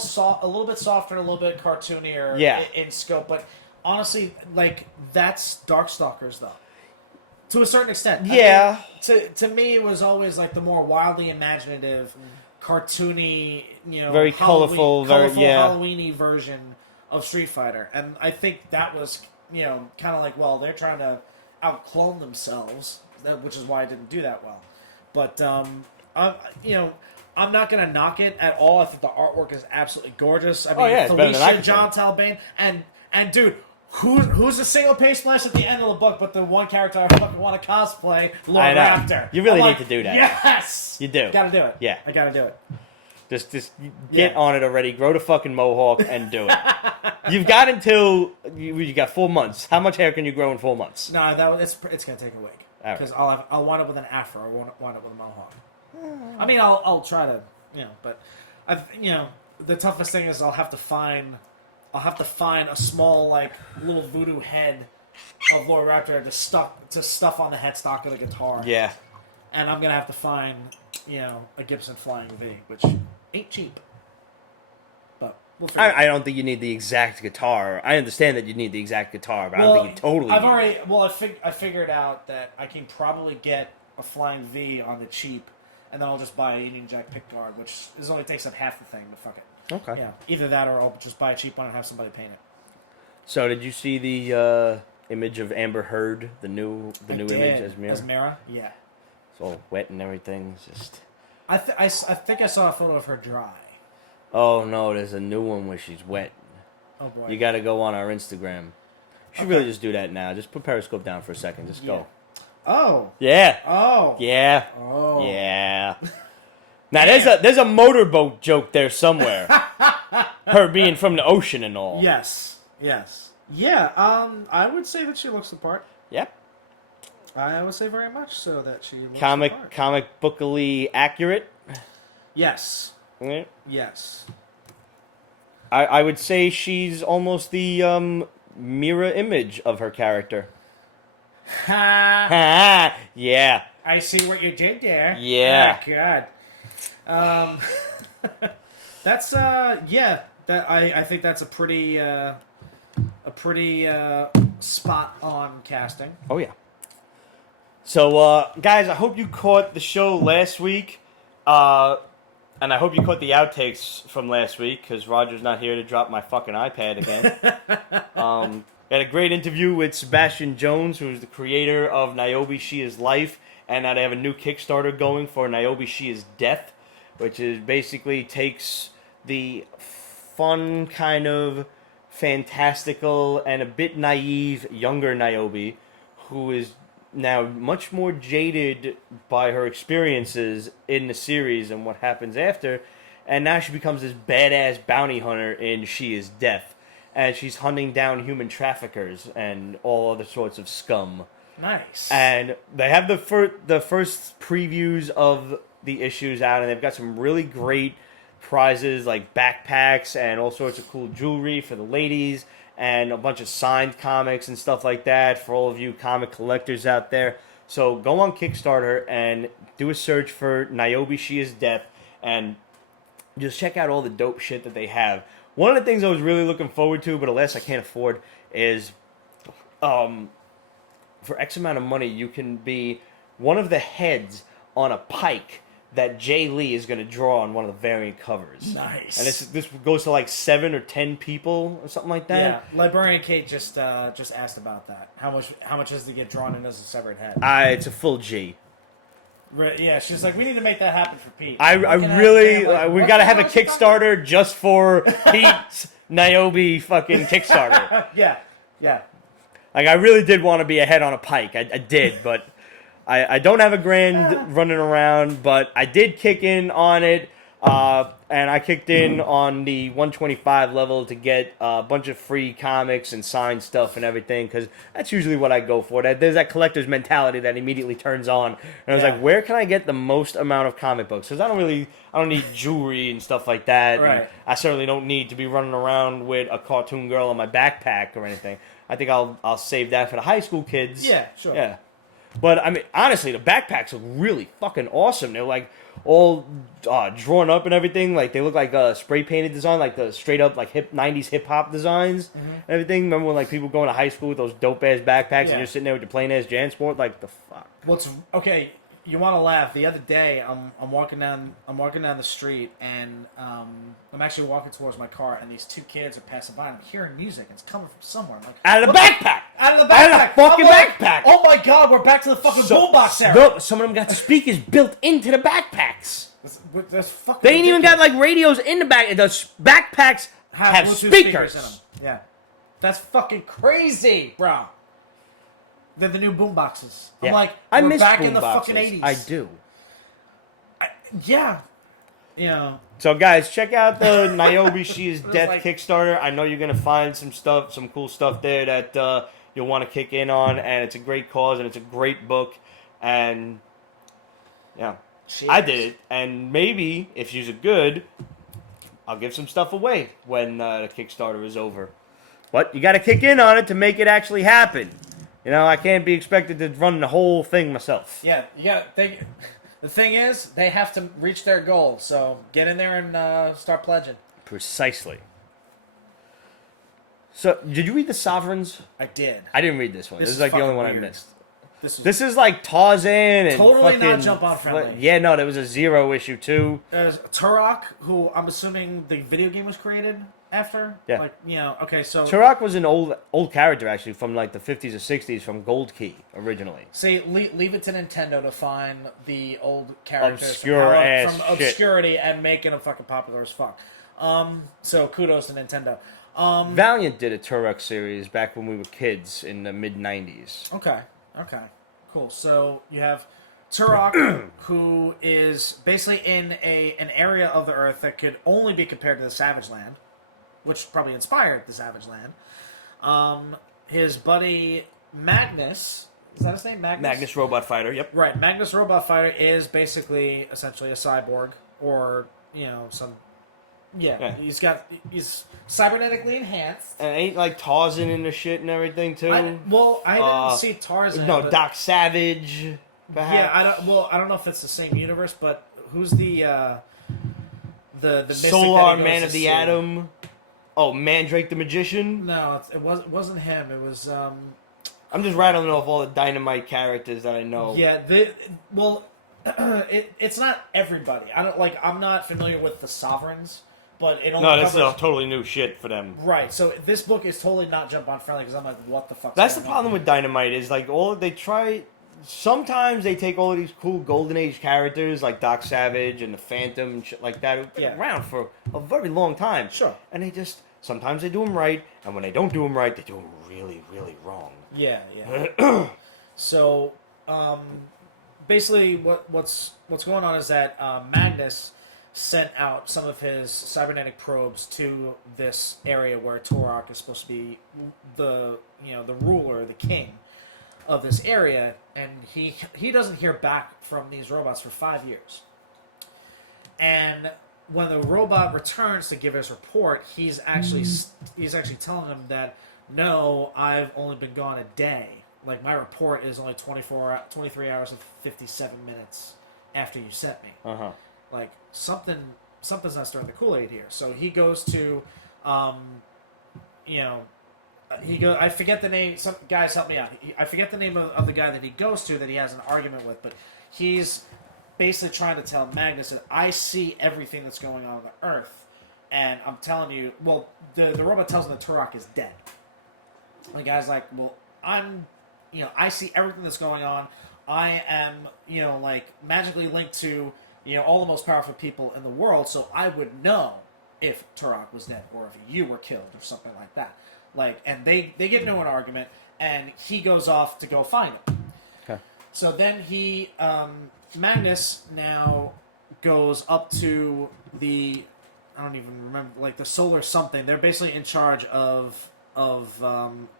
soft, a little bit softer, and a little bit cartoonier in scope. But honestly, like that's Darkstalkers though, to a certain extent. Yeah. I mean, to me, it was always like the more wildly imaginative, cartoony, very colorful, Halloweeny version of Street Fighter, and I think that was kind of like, well, they're trying to outclone themselves, which is why I didn't do that well. But I'm not gonna knock it at all. I think the artwork is absolutely gorgeous. I mean, Felicia, John Talbane, and dude, who's the single page splash at the end of the book? But the one character I fucking want to cosplay, Lord Raptor. You really need to do that. Yes, you do. Gotta do it. Yeah, I gotta do it. Just get on it already. Grow the fucking mohawk and do it. You've got until you got 4 months. How much hair can you grow in 4 months? No, it's gonna take a week because I'll wind up with an afro. I won't wind up with a mohawk. I mean, I'll try to but the toughest thing is I'll have to find a small like little voodoo head of Lord Raptor to stuff on the headstock of the guitar. Yeah, and I'm gonna have to find a Gibson Flying V, which ain't cheap. But we'll figure I don't think you need the exact guitar. I understand that you need the exact guitar, but I don't think you totally. I figured out that I can probably get a Flying V on the cheap, and then I'll just buy a Union Jack pickguard, which only takes up half the thing. But fuck it. Okay. Yeah, either that or I'll just buy a cheap one and have somebody paint it. So did you see the image of Amber Heard, the new image as Mira? As Mira, yeah. It's all wet and everything. It's just. I think I saw a photo of her dry. Oh no, there's a new one where she's wet. Oh boy. You got to go on our Instagram. You should really just do that now. Just put Periscope down for a second. Just go. Oh. Yeah. Oh. Yeah. Oh. Yeah. Now there's a motorboat joke there somewhere. Her being from the ocean and all. Yes. Yeah. I would say that she looks the part. Yep. I would say very much so that she looks comic the part. comic bookily accurate. Yes. Yeah. Yes. I would say she's almost the mirror image of her character. Ha! Yeah. I see what you did there. Yeah. Oh, God. That's yeah. That I think that's a pretty spot on casting. Oh yeah. So guys, I hope you caught the show last week. And I hope you caught the outtakes from last week, because Roger's not here to drop my fucking iPad again. We had a great interview with Sebastian Jones, who's the creator of Niobe, She Is Life, and now they have a new Kickstarter going for Niobe, She Is Death, which is basically takes the fun, kind of fantastical, and a bit naive younger Niobe, who is now much more jaded by her experiences in the series and what happens after, and now she becomes this badass bounty hunter in She Is Death, and she's hunting down human traffickers and all other sorts of scum. Nice. And they have the first previews of the issues out, and they've got some really great prizes like backpacks and all sorts of cool jewelry for the ladies, and a bunch of signed comics and stuff like that for all of you comic collectors out there. So go on Kickstarter and do a search for Niobe, She Is Death, and just check out all the dope shit that they have. One of the things I was really looking forward to, but alas I can't afford, is for X amount of money you can be one of the heads on a pike that Jay Lee is going to draw on one of the variant covers. Nice. And this goes to like 7 or 10 people or something like that. Yeah, Librarian Kate just asked about that. How much is to get drawn in as a severed head? It's a full G. Yeah, she's like, we need to make that happen for Pete. I really, we got to have a Kickstarter just for Pete's Niobe fucking Kickstarter. Yeah. Like, I really did want to be a head on a pike. I did, but I don't have a grand running around, but I did kick in on it. And I kicked in on the 125 level to get a bunch of free comics and signed stuff and everything, because that's usually what I go for. There's that collector's mentality that immediately turns on. And I was like, where can I get the most amount of comic books? Because I don't need jewelry and stuff like that. Right. And I certainly don't need to be running around with a cartoon girl in my backpack or anything. I think I'll save that for the high school kids. Yeah, sure. Yeah. But, I mean, honestly, the backpacks look really fucking awesome. They're, like, all drawn up and everything. Like, they look like a spray-painted design, like the straight-up, like, 90s hip-hop designs and everything. Remember when, like, people going to high school with those dope-ass backpacks and you're sitting there with your plain-ass JanSport? Like, the fuck? Okay, you want to laugh. The other day, I'm walking down the street, and I'm actually walking towards my car, and these two kids are passing by, and I'm hearing music, and it's coming from somewhere. I'm like, out of the backpack! Out of the backpack! Out of the fucking backpack! Oh my god, we're back to the fucking boombox era! No, some of them got the speakers built into the backpacks. That's fucking They ain't even got, like, radios in the back. The backpacks have Bluetooth speakers. in them. Yeah. That's fucking crazy, bro. They're the new boomboxes. I'm like, I we're miss back boom in the boxes. fucking 80s. I do. Yeah. You know. So, guys, check out the Niobe She Is Death like... Kickstarter. I know you're going to find some cool stuff there that you'll want to kick in on, and it's a great cause, and it's a great book, and, yeah. Cheers. I did it, and maybe, if you're good, I'll give some stuff away when the Kickstarter is over. But you got to kick in on it to make it actually happen. You know, I can't be expected to run the whole thing myself. Yeah, you got to... The thing is, they have to reach their goal, so get in there and start pledging. Precisely. So, did you read The Sovereigns? I did. I didn't read this one. This is like the only one I missed. This is like Tarzan and totally fucking, not jump on friendly. Yeah, no, there was a Zero issue too. There's Turok, who I'm assuming the video game was created after. Yeah. Like, you know, okay, so Turok was an old character actually from like the 50s or 60s from Gold Key originally. See, leave it to Nintendo to find the old characters Obscure ass from obscurity and making them fucking popular as fuck. So kudos to Nintendo. Valiant did a Turok series back when we were kids in the mid 90s. Okay, cool. So you have Turok, who is basically in an area of the Earth that could only be compared to the Savage Land, which probably inspired the Savage Land. His buddy Magnus, is that his name? Magnus Robot Fighter, yep. Right, Magnus Robot Fighter is basically, essentially a cyborg, or, you know, some... Yeah, he's cybernetically enhanced. And ain't like Tarzan in the shit and everything too? I didn't see Tarzan. No, Doc Savage, perhaps. Yeah, I don't know if it's the same universe, but who's the mystic Solar that he Man goes of to the see? Atom? Oh, Mandrake the Magician? No, it wasn't him. It was I'm just rattling off all the Dynamite characters that I know. Yeah, it's not everybody. I'm not familiar with the Sovereigns, but it only this covers... is totally new shit for them. Right, so this book is totally not jump on friendly because I'm like, what the fuck? That's the problem with Dynamite is like they try. Sometimes they take all of these cool Golden Age characters like Doc Savage and the Phantom and shit like that who've been around for a very long time. Sure. And sometimes they do them right, and when they don't do them right, they do them really, really wrong. Yeah. So, basically, what's going on is that Magnus sent out some of his cybernetic probes to this area where Turok is supposed to be the ruler, the king of this area, and he doesn't hear back from these robots for 5 years. And when the robot returns to give his report, he's actually telling him that, no, I've only been gone a day. Like, my report is only 23 hours and 57 minutes after you sent me. Uh-huh. Like, something's not stirring the Kool-Aid here. So he goes to, I forget the name. Some guys help me out. I forget the name of the guy that he goes to that he has an argument with, but he's basically trying to tell Magnus that I see everything that's going on the Earth, and I'm telling you. Well, the robot tells him that Turok is dead. And the guy's like, well, I see everything that's going on. I am, magically linked to, all the most powerful people in the world, so I would know if Turok was dead or if you were killed or something like that. Like, and they get into an argument, and he goes off to go find him. Okay. So then Magnus now goes up to the I don't even remember, like the solar something. They're basically in charge of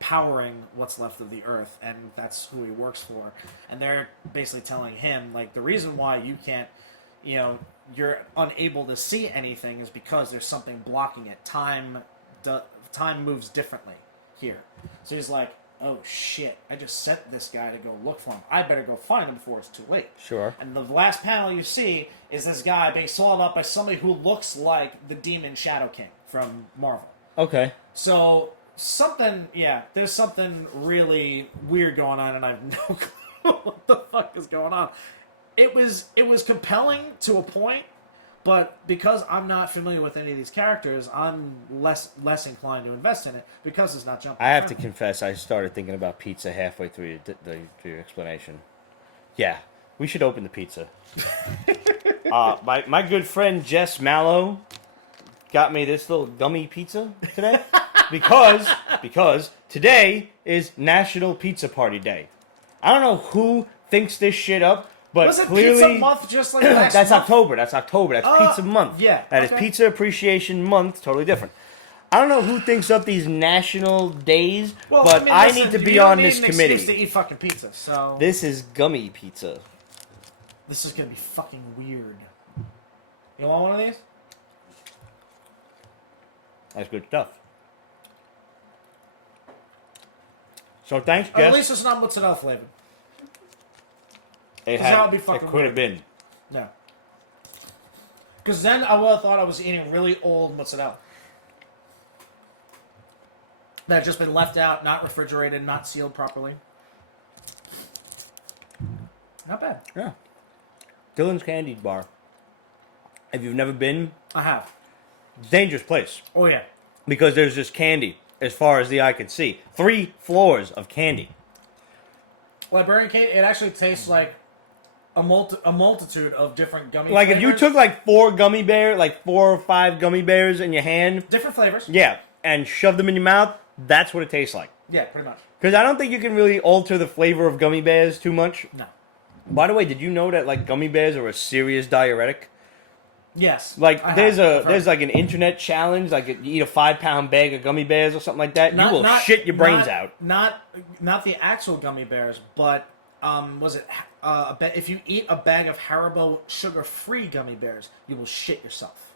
powering what's left of the Earth, and that's who he works for. And they're basically telling him, like, the reason why you can't, you're unable to see anything is because there's something blocking it. Time moves differently here. So he's like, oh shit, I just sent this guy to go look for him. I better go find him before it's too late. Sure. And the last panel you see is this guy being swallowed up by somebody who looks like the demon Shadow King from Marvel. Okay. So there's something really weird going on, and I have no clue what the fuck is going on. It was compelling to a point, but because I'm not familiar with any of these characters, I'm less inclined to invest in it because it's not jumping. I have to confess, I started thinking about pizza halfway through your explanation. Yeah, we should open the pizza. My good friend Jess Mallow got me this little gummy pizza today because today is National Pizza Party Day. I don't know who thinks this shit up. But was it clearly, Pizza Month just like last that's month? October. That's Pizza Month. Yeah. That is Pizza Appreciation Month. Totally different. I don't know who thinks up these national days, but I need to be on this committee. You don't need an excuse to eat fucking pizza, so... This is gummy pizza. This is gonna be fucking weird. You want one of these? That's good stuff. So thanks, Jess. At least it's not mozzarella flavored. It could have been. No. Because then I would have thought I was eating really old mozzarella. That had just been left out, not refrigerated, not sealed properly. Not bad. Yeah. Dylan's Candy Bar. If you've never been... I have. Dangerous place. Oh, yeah. Because there's just candy as far as the eye can see. 3 floors of candy. Librarian Cake, it actually tastes like a multitude of different gummy like flavors. If you took like 4 or 5 gummy bears in your hand. Different flavors. Yeah. And shoved them in your mouth, that's what it tastes like. Yeah, pretty much. Because I don't think you can really alter the flavor of gummy bears too much. No. By the way, did you know that like gummy bears are a serious diuretic? Yes. Like there's like an internet challenge, like you eat a 5-pound bag of gummy bears or something like that, you will shit your brains out. Not the actual gummy bears, but if you eat a bag of Haribo sugar-free gummy bears, you will shit yourself.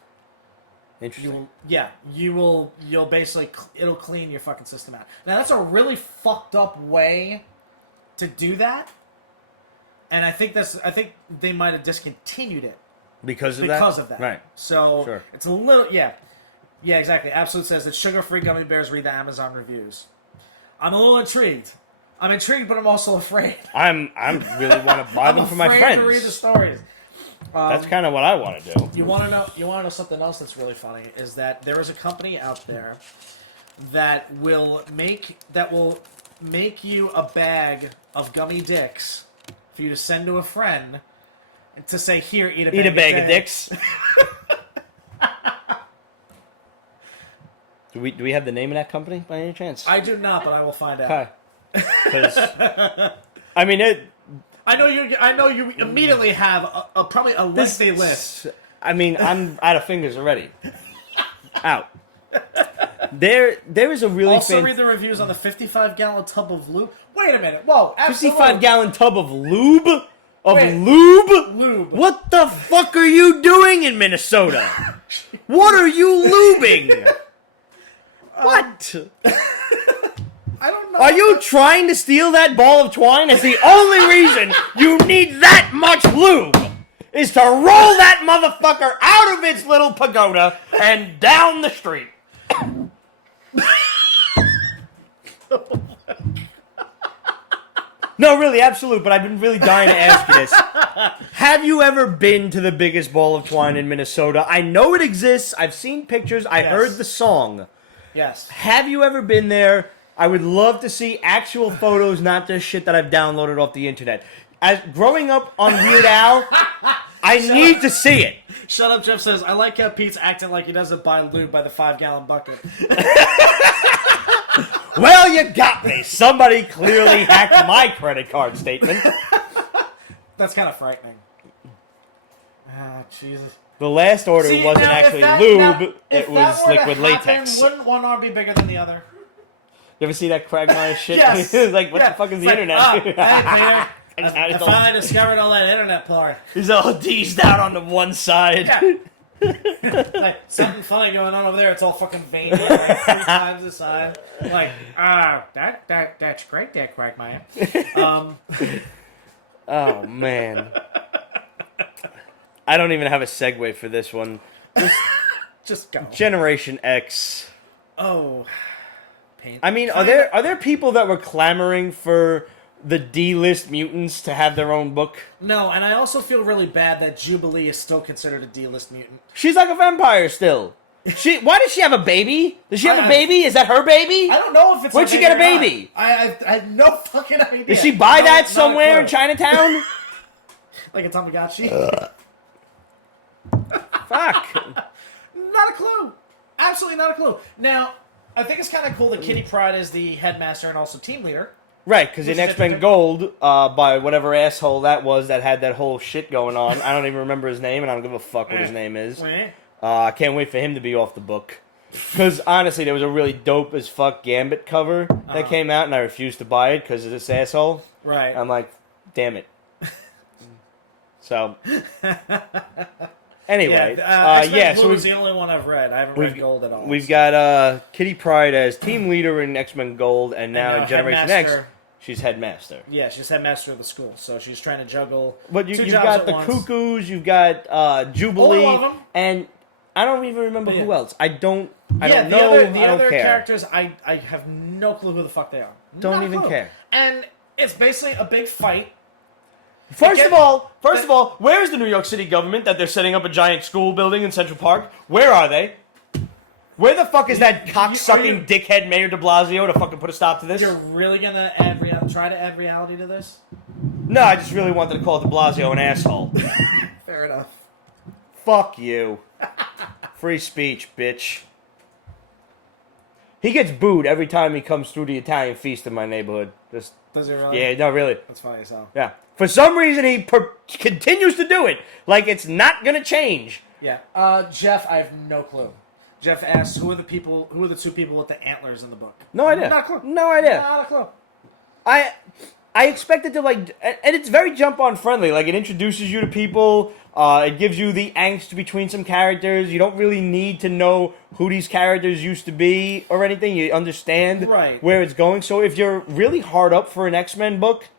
Interesting. You'll basically, it'll clean your fucking system out. Now that's a really fucked up way to do that, and I think they might have discontinued it. Because of that? Right. So, sure. It's a little... Yeah, exactly. Absolute says that sugar-free gummy bears read the Amazon reviews. I'm a little intrigued. I'm intrigued, but I'm also afraid. I really want to buy them for my friends. I'm afraid to read the stories. That's kind of what I want to do. You want to know something else that's really funny? Is that there is a company out there that will make you a bag of gummy dicks for you to send to a friend... To say, here, eat a bag of dicks. Do we have the name of that company by any chance? I do not, but I will find out. Okay. Because I mean it. I know you immediately have probably a lengthy list. I mean, I'm out of fingers already. Out. There is a really also read the reviews on the 55-gallon tub of lube. Wait a minute. Whoa, 55-gallon tub of lube. Lube? Lube. What the fuck are you doing in Minnesota? What are you lubing? What? I don't know. Are you trying to steal that ball of twine? It's the only reason you need that much lube is to roll that motherfucker out of its little pagoda and down the street. No, really, absolute, but I've been really dying to ask you this. Have you ever been to the biggest ball of twine in Minnesota? I know it exists. I've seen pictures. I heard the song. Yes. Have you ever been there? I would love to see actual photos, not just shit that I've downloaded off the internet. As growing up on Weird Al, I need to see it. Shut up, Jeff says, I like how Pete's acting like he doesn't buy lube by the 5-gallon bucket. Well, you got me. Somebody clearly hacked my credit card statement. That's kind of frightening. Ah, Jesus. The last order See, wasn't now, actually lube, if it was that were to liquid happen, latex. Wouldn't one arm be bigger than the other? You ever see that Quagmire shit? Yes. It's like, what Yeah. the fuck is It's the like, internet? hey, Peter, I It's all- finally discovered all that internet part. He's all D's down on the one side. Yeah. Like, something funny going on over there. It's all fucking veiny, like 3 times the size. Like, that's great there, Quagmire. Oh, man. I don't even have a segue for this one. Just go. Generation X. Oh. Pain. I mean, are there people that were clamoring for the D-list mutants to have their own book? No, and I also feel really bad that Jubilee is still considered a D-list mutant. She's like a vampire still. Why does she have a baby? Does she have a baby? Is that her baby? I don't know if it's Where'd she get a baby? I have no fucking idea. Did she buy that Not a somewhere in clue. Chinatown? Like a Tamagotchi? Fuck. Not a clue. Absolutely not a clue. Now, I think it's kind of cool that Kitty Pryde is the headmaster and also team leader. Right, because in Which is X-Men interesting. Gold, by whatever asshole that was that had that whole shit going on, I don't even remember his name, and I don't give a fuck what his name is. I can't wait for him to be off the book. Because, honestly, there was a really dope as fuck Gambit cover that came out, and I refused to buy it because of this asshole. Right. I'm like, damn it. So, anyway. X-Men So Blue is the only one I've read. I haven't read Gold at all. we've got Kitty Pryde as team leader in X-Men Gold, and now in Generation X, headmaster. she's headmaster. Yeah, she's headmaster of the school, so she's trying to juggle But two you've jobs got at the once. Cuckoos, you've got Jubilee, All of them. and I don't even remember who else. I don't know. The I don't other care. characters, I have no clue who the fuck they are. Don't Not a even clue. care. And it's basically a big fight. First of all, where is the New York City government that they're setting up a giant school building in Central Park? Where are they? Where the fuck is that cocksucking dickhead Mayor de Blasio to fucking put a stop to this? You're really gonna try to add reality to this? No, I just really wanted to call de Blasio an asshole. Fair enough. Fuck you. Free speech, bitch. He gets booed every time he comes through the Italian feast in my neighborhood. Just Does he really? yeah, no, really. That's funny, so. Yeah. For some reason, he continues to do it. Like it's not gonna change. Yeah. Jeff, I have no clue. Jeff asks, who are the two people with the antlers in the book? No idea. Not a clue. No idea. Not a clue. I expected to and it's very jump on friendly. Like it introduces you to people. It gives you the angst between some characters. You don't really need to know who these characters used to be or anything. You understand where it's going. So if you're really hard up for an X-Men book,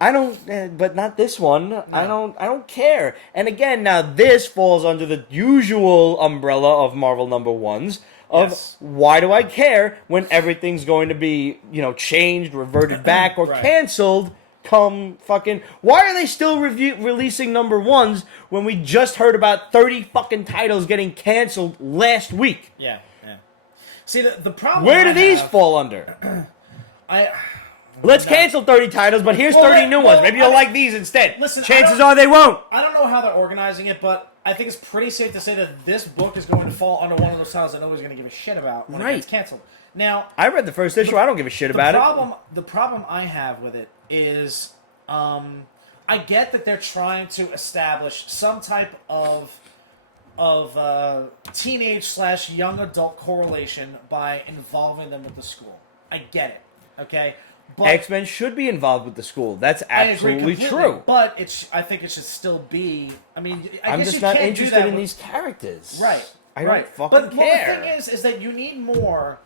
I don't. But not this one. No. I don't care. And again, now this falls under the usual umbrella of Marvel #1s. Why do I care when everything's going to be, changed, reverted back, or canceled come fucking... Why are they still releasing #1s when we just heard about 30 fucking titles getting canceled last week? Yeah. See, the problem... Where do these fall under? Let's cancel 30 titles, but here's 30 new ones. Maybe you'll like these instead. Listen, Chances are they won't. I don't know how they're organizing it, but I think it's pretty safe to say that this book is going to fall under one of those titles that nobody's going to give a shit about when it gets canceled. Now, I read the first issue. I don't give a shit about it. The problem I have with it is, I get that they're trying to establish some type of teenage/young adult correlation by involving them with the school. I get it. Okay. But X-Men should be involved with the school. That's absolutely true. But I think it should still be. I mean, I'm just not interested in these characters. Right. I don't fucking care. But the thing is that you need more.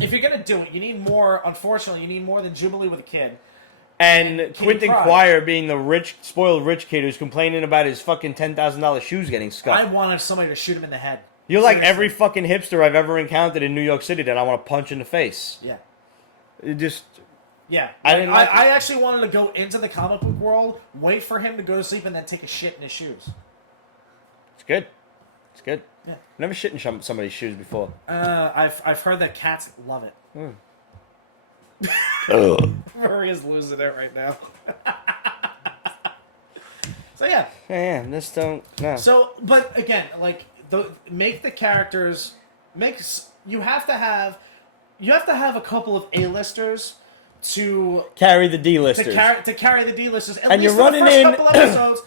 If you're gonna do it, you need more. Unfortunately, you need more than Jubilee with a kid. And Quentin Quire being the spoiled rich kid who's complaining about his fucking $10,000 shoes getting scuffed. I wanted somebody to shoot him in the head. You're like every fucking hipster I've ever encountered in New York City that I want to punch in the face. Yeah. It just... Yeah, I actually wanted to go into the comic book world, wait for him to go to sleep, and then take a shit in his shoes. It's good. It's good. Yeah. Never shit in somebody's shoes before. I've heard that cats love it. Murray is losing it right now. So yeah. Yeah, this don't... No. So, but again, like, make the characters... You have to have a couple of A-listers to carry the D-listers. To carry the D-listers. And you're running in... Couple episodes,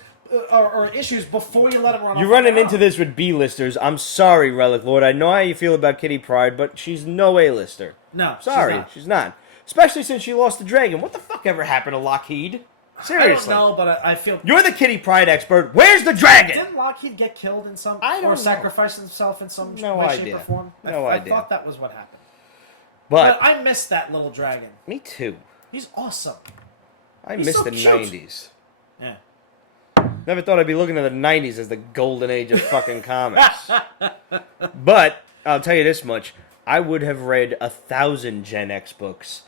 or issues before you let them run. You're running into this with B-listers. I'm sorry, Relic Lord. I know how you feel about Kitty Pryde, but she's no A-lister. No, sorry, she's not. Especially since she lost the dragon. What the fuck ever happened to Lockheed? Seriously. I don't know, but I feel... You're the Kitty Pryde expert. Where's the dragon? Didn't Lockheed get killed in some... I don't know. sacrifice himself in some No way, idea. shape, or form? No idea. I thought that was what happened. But I missed that little dragon. Me too. He's awesome. I He's miss so the cute. 90s. Yeah. Never thought I'd be looking at the 90s as the golden age of fucking comics. But, I'll tell you this much. I would have read 1,000 Gen X books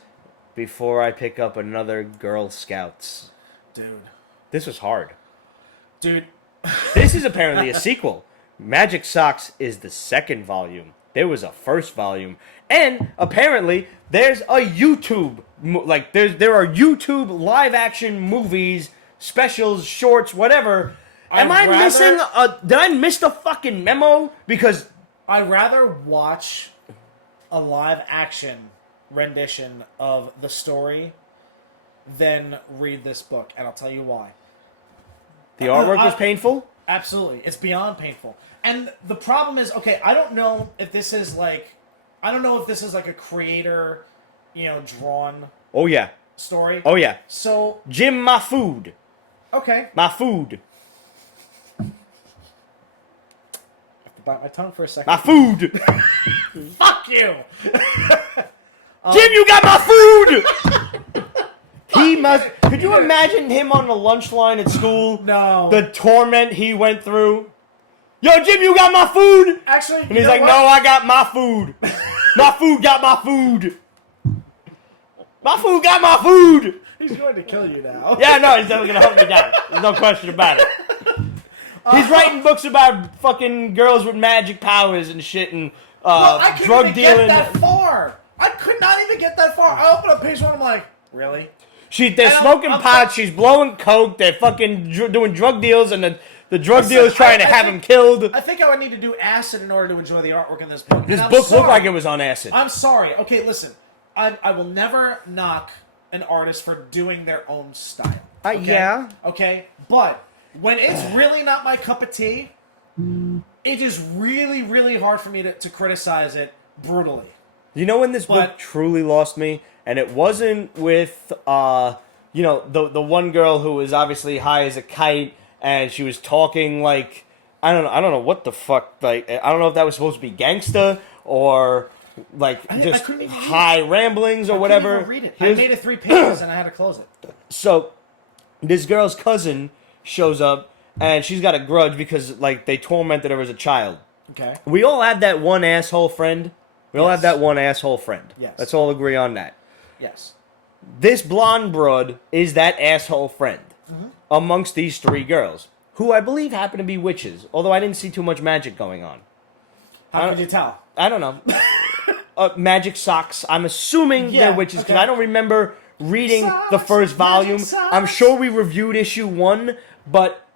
before I pick up another Girl Scouts. Dude. This was hard. Dude. This is apparently a sequel. Magic Socks is the second volume. There was a first volume. And, apparently, there's a YouTube... Like, there are YouTube live-action movies... specials, shorts, whatever. Am I missing did I miss the fucking memo? Because I'd rather watch a live action rendition of the story than read this book, and I'll tell you why. The artwork was painful? Absolutely. It's beyond painful. And the problem is, okay, I don't know if this is like a creator, drawn Oh yeah. story. Oh yeah. So Jim, my food. Okay. My food. I have to bite my tongue for a second. My food. Fuck you! Jim, you got my food! He must... Could you imagine him on the lunch line at school? No. The torment he went through? Yo, Jim, you got my food? Actually, and he's like, no, I got my food. My food got my food. My food got my food. He's going to kill you now. Yeah, no, he's definitely going to hunt me down. There's no question about it. He's writing books about fucking girls with magic powers and shit and I couldn't drug even dealing. get that far. I could not even get that far. I open up page one, I'm like, really? They're smoking pot, she's blowing coke, they're fucking doing drug deals, and the drug dealer's trying to have him killed. I think I would need to do acid in order to enjoy the artwork in this book. This book looked like it was on acid. I'm sorry. Okay, listen. I will never knock an artist for doing their own style. Okay? Yeah. Okay? But when it's really not my cup of tea, it is really, really hard for me to criticize it brutally. You know when this book truly lost me? And it wasn't with, the one girl who was obviously high as a kite, and she was talking like, I don't know what the fuck, like, I don't know if that was supposed to be gangsta, or... like just high ramblings or whatever. I couldn't even read it. I made it 3 pages and I had to close it. So this girl's cousin shows up and she's got a grudge because like they tormented her as a child. Okay. We all have that one asshole friend. Yes. Let's all agree on that. Yes. This blonde broad is that asshole friend amongst these 3 girls, who I believe happen to be witches, although I didn't see too much magic going on. How could you tell? I don't know. Magic Socks. I'm assuming they're witches because I don't remember reading the first volume. I'm sure we reviewed issue 1, but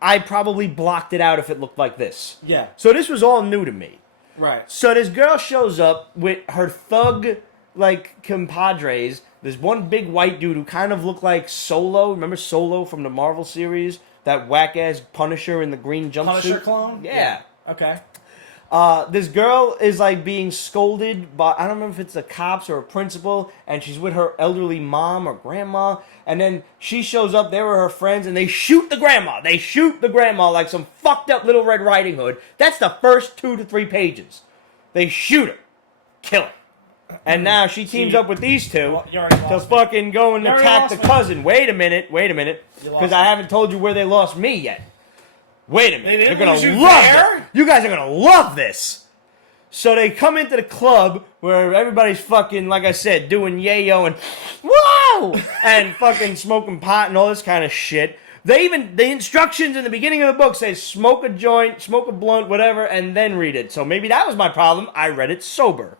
I probably blocked it out if it looked like this. Yeah. So this was all new to me. Right. So this girl shows up with her thug, like, compadres. There's one big white dude who kind of looked like Solo. Remember Solo from the Marvel series? That whack-ass Punisher in the green jumpsuit? Punisher clone? Yeah. Okay. This girl is like being scolded by, I don't remember if it's the cops or a principal, and she's with her elderly mom or grandma, and then she shows up, there are her friends, and they shoot the grandma. They shoot the grandma like some fucked up Little Red Riding Hood. That's the first 2 to 3 pages. They shoot her. Kill her. And now she teams up with these 2 to fucking go and attack the cousin. Wait a minute. Because I haven't told you where they lost me yet. Wait a minute. They're going to love it. You guys are going to love this. So they come into the club where everybody's fucking, like I said, doing yayo and whoa! And fucking smoking pot and all this kind of shit. The instructions in the beginning of the book say smoke a joint, smoke a blunt, whatever, and then read it. So maybe that was my problem. I read it sober.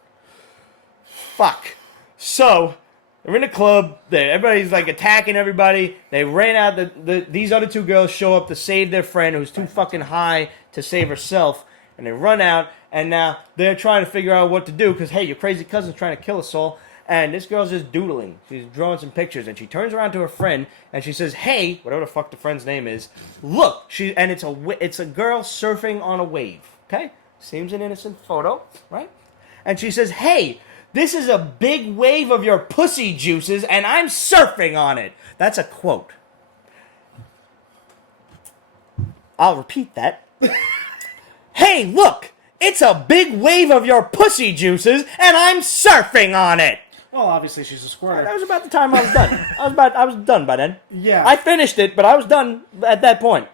Fuck. So... they're in a club. Everybody's like attacking everybody. They ran out. These other 2 girls show up to save their friend who's too fucking high to save herself. And they run out. And now they're trying to figure out what to do. Because, hey, your crazy cousin's trying to kill us all. And this girl's just doodling. She's drawing some pictures, and she turns around to her friend, and she says, "Hey," whatever the fuck the friend's name is, "look." And it's a girl surfing on a wave. Okay, seems an innocent photo, right? And she says, "Hey, this is a big wave of your pussy juices, and I'm surfing on it." That's a quote. I'll repeat that. "Hey, look, it's a big wave of your pussy juices, and I'm surfing on it." Well, obviously she's a squirter. That was about the time I was done. I was done by then. Yeah. I finished it, but I was done at that point.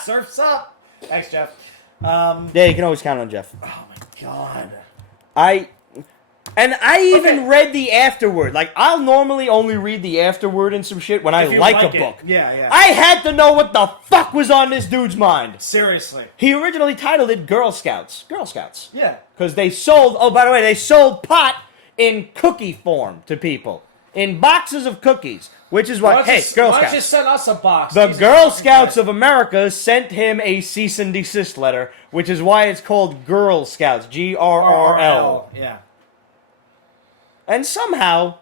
Surf's up. Thanks, Jeff. Yeah, you can always count on Jeff. Oh my god. I even read the afterword. Like, I'll normally only read the afterword and some shit when I like a book. Yeah. I had to know what the fuck was on this dude's mind. Seriously. He originally titled it Girl Scouts. Girl Scouts. Yeah. Because they sold, oh, by the way, they sold pot in cookie form to people. In boxes of cookies. Which is what, hey, Girl Why Scouts. don't you send us a box? The Jesus Girl fucking Scouts Christ. of America sent him a cease and desist letter, which is why it's called Girl Scouts. Grrl. Yeah. And somehow,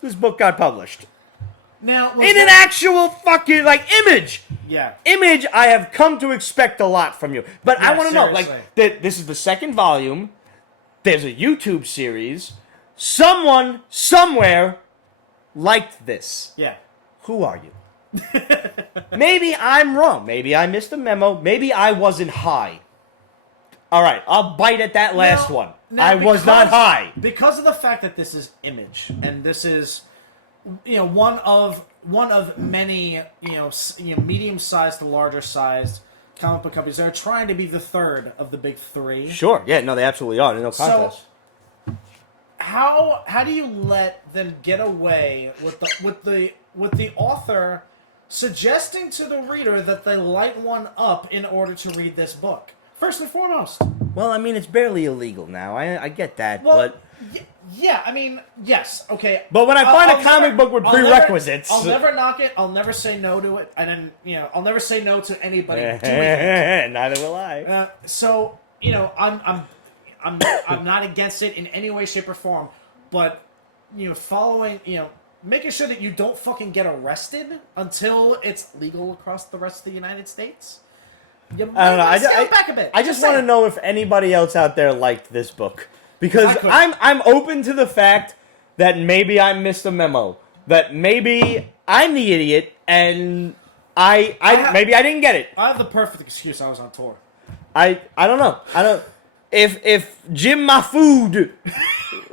this book got published. Now, In an actual fucking, like, Image. Yeah. Image, I have come to expect a lot from you. But I Yeah, want to know, seriously. like, this is the second volume. There's a YouTube series. Someone, somewhere, liked this. Yeah. Who are you? Maybe I'm wrong. Maybe I missed a memo. Maybe I wasn't high. All right, I'll bite at that last one. I was not high. Because of the fact that this is Image, and this is, one of many, medium-sized to larger-sized comic book companies that are trying to be the third of the big three. Sure. Yeah. No, they absolutely are. There's no contest. So, how do you let them get away with the author suggesting to the reader that they light one up in order to read this book? First and foremost. Well, I mean, it's barely illegal now. I get that, Well, but yeah, I mean, yes, okay. But when I find a comic book with prerequisites, I'll never knock it. I'll never say no to it, and then I'll never say no to anybody doing it. Neither will I. So I'm not against it in any way, shape, or form, but following making sure that you don't fucking get arrested until it's legal across the rest of the United States. I don't know. Scale back a bit. I just want to know if anybody else out there liked this book, because I I'm open to the fact that maybe I missed a memo, that maybe I'm the idiot and maybe I didn't get it. I have the perfect excuse. I was on tour. I don't know. If Jim My Food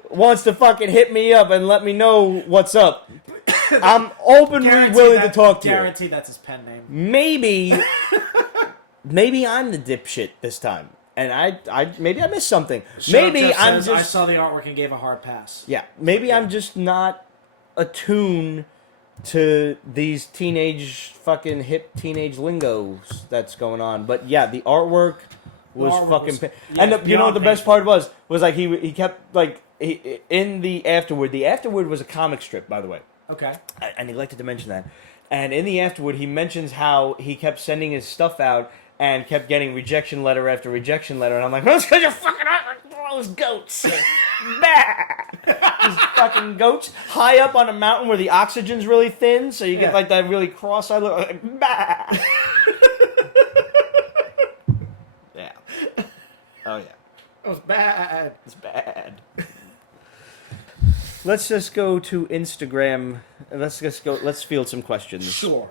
wants to fucking hit me up and let me know what's up, I'm openly willing to talk to you. Guarantee that's his pen name. Maybe I'm the dipshit this time, and maybe I missed something. Maybe I saw the artwork and gave a hard pass. Yeah, maybe I'm just not attuned to these fucking hip teenage lingos that's going on. But yeah, the artwork was fucking. And you know what the best part was like he kept like in the afterword. The afterword was a comic strip, by the way. Okay. I neglected to mention that. And in the afterword, he mentions how he kept sending his stuff out and kept getting rejection letter after rejection letter. And I'm like, well, it's because you're fucking all those goats. These fucking goats high up on a mountain where the oxygen's really thin, so you get like that really cross-eyed look. Like, yeah. Oh, yeah. It was bad. It's bad. Let's just go to Instagram. Let's field some questions. Sure.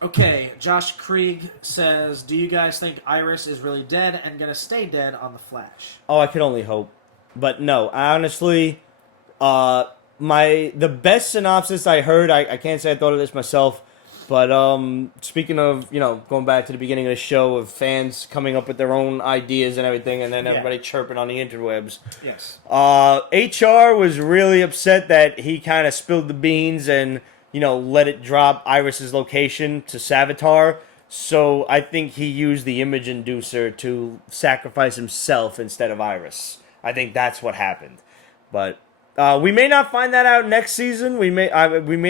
Okay, Josh Krieg says, do you guys think Iris is really dead and gonna stay dead on The Flash? Oh, I could only hope. But no, honestly, the best synopsis I heard, I can't say I thought of this myself, but speaking of, going back to the beginning of the show of fans coming up with their own ideas and everything, and then everybody chirping on the interwebs. Yes. HR was really upset that he kind of spilled the beans and, let it drop Iris's location to Savitar. So I think he used the image inducer to sacrifice himself instead of Iris. I think that's what happened. But we may not find that out next season. We may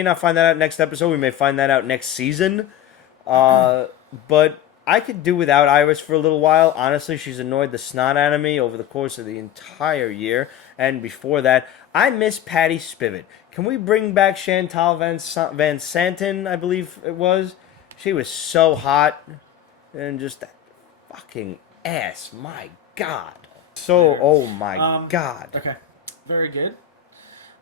not find that out next episode. We may find that out next season. But I could do without Iris for a little while. Honestly, she's annoyed the snot out of me over the course of the entire year. And before that, I miss Patty Spivot. Can we bring back Chantal Van Santen, I believe it was? She was so hot. And just that fucking ass. My God. Oh my God. Okay. Very good.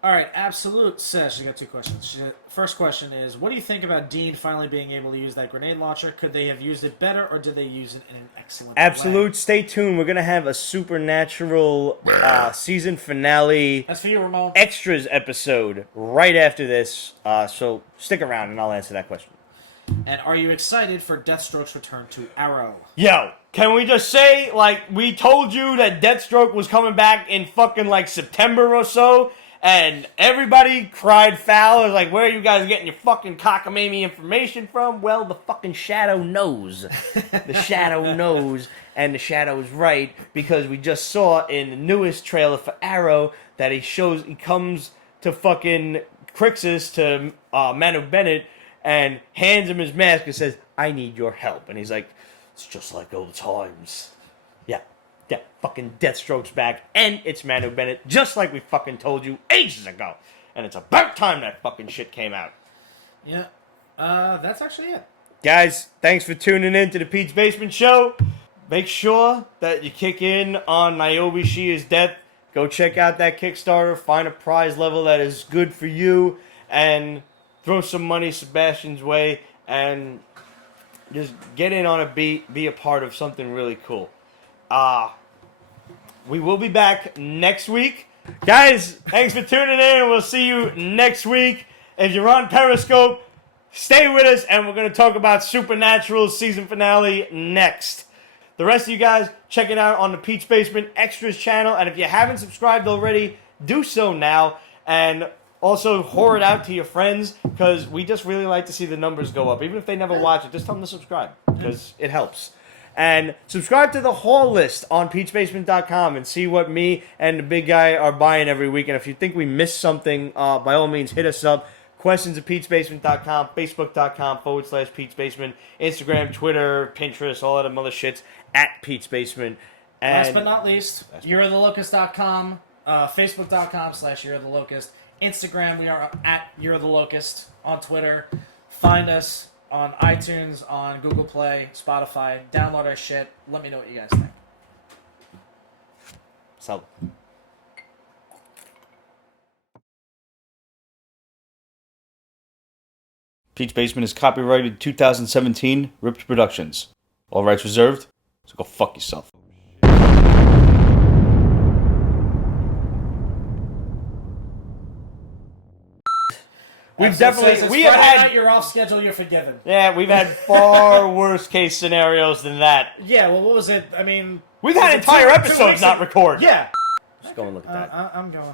All right, Absolute says she's got two questions. First question is, what do you think about Dean finally being able to use that grenade launcher? Could they have used it better, or did they use it in an excellent Absolute, way? stay tuned. We're going to have a supernatural season finale That's for you, Ramon. extras episode right after this. So stick around and I'll answer that question. And are you excited for Deathstroke's return to Arrow? Yo, can we just say, like, we told you that Deathstroke was coming back in fucking, like, September or so, and everybody cried foul. It was like, where are you guys getting your fucking cockamamie information from? Well, the fucking Shadow knows. The Shadow knows, and the Shadow is right, because we just saw in the newest trailer for Arrow that he comes to fucking Crixus, to Manu Bennett, and hands him his mask and says, I need your help. And he's like, it's just like old times. Yeah, fucking Deathstroke's back, and it's Manu Bennett, just like we fucking told you ages ago. And it's about time that fucking shit came out. Yeah, that's actually it. Guys, thanks for tuning in to the Pete's Basement Show. Make sure that you kick in on Niobe, She Is Death. Go check out that Kickstarter, find a prize level that is good for you, and throw some money Sebastian's way, and just get in on a beat, be a part of something really cool. We will be back next week. Guys, thanks for tuning in. We'll see you next week. If you're on Periscope, stay with us, and we're going to talk about Supernatural season finale next. The rest of you guys, check it out on the Pete's Basement Extras channel, and if you haven't subscribed already, do so now, and also whore it out to your friends, because we just really like to see the numbers go up. Even if they never watch it, just tell them to subscribe, because it helps. And subscribe to the haul list on peachbasement.com and see what me and the big guy are buying every week. And if you think we missed something, by all means, hit us up. Questions at peachbasement.com, facebook.com/peachbasement, Instagram, Twitter, Pinterest, all that other shits at peachbasement. And last but not least, you'rethelocust.com, facebook.com/yourethelocust, Instagram, we are at yourethelocust, on Twitter. Find us on iTunes, on Google Play, Spotify. Download our shit. Let me know what you guys think. So. Pete's Basement is copyrighted 2017, Ripped Productions. All rights reserved, so go fuck yourself. We have had. You're off schedule. You're forgiven. Yeah, we've had far worse case scenarios than that. Yeah. Well, what was it? I mean, we've had entire episodes not record. Yeah. Just go and look at that. I'm going.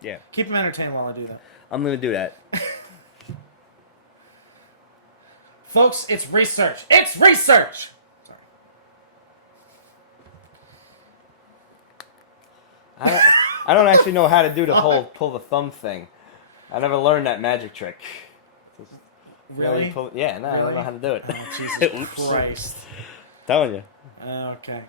Yeah. Keep them entertained while I do that. I'm gonna do that. Folks, it's research. It's research. Sorry. I don't actually know how to do the whole pull the thumb thing. I never learned that magic trick. Really? I don't know how to do it. Oh, Jesus Christ. Telling you. Okay.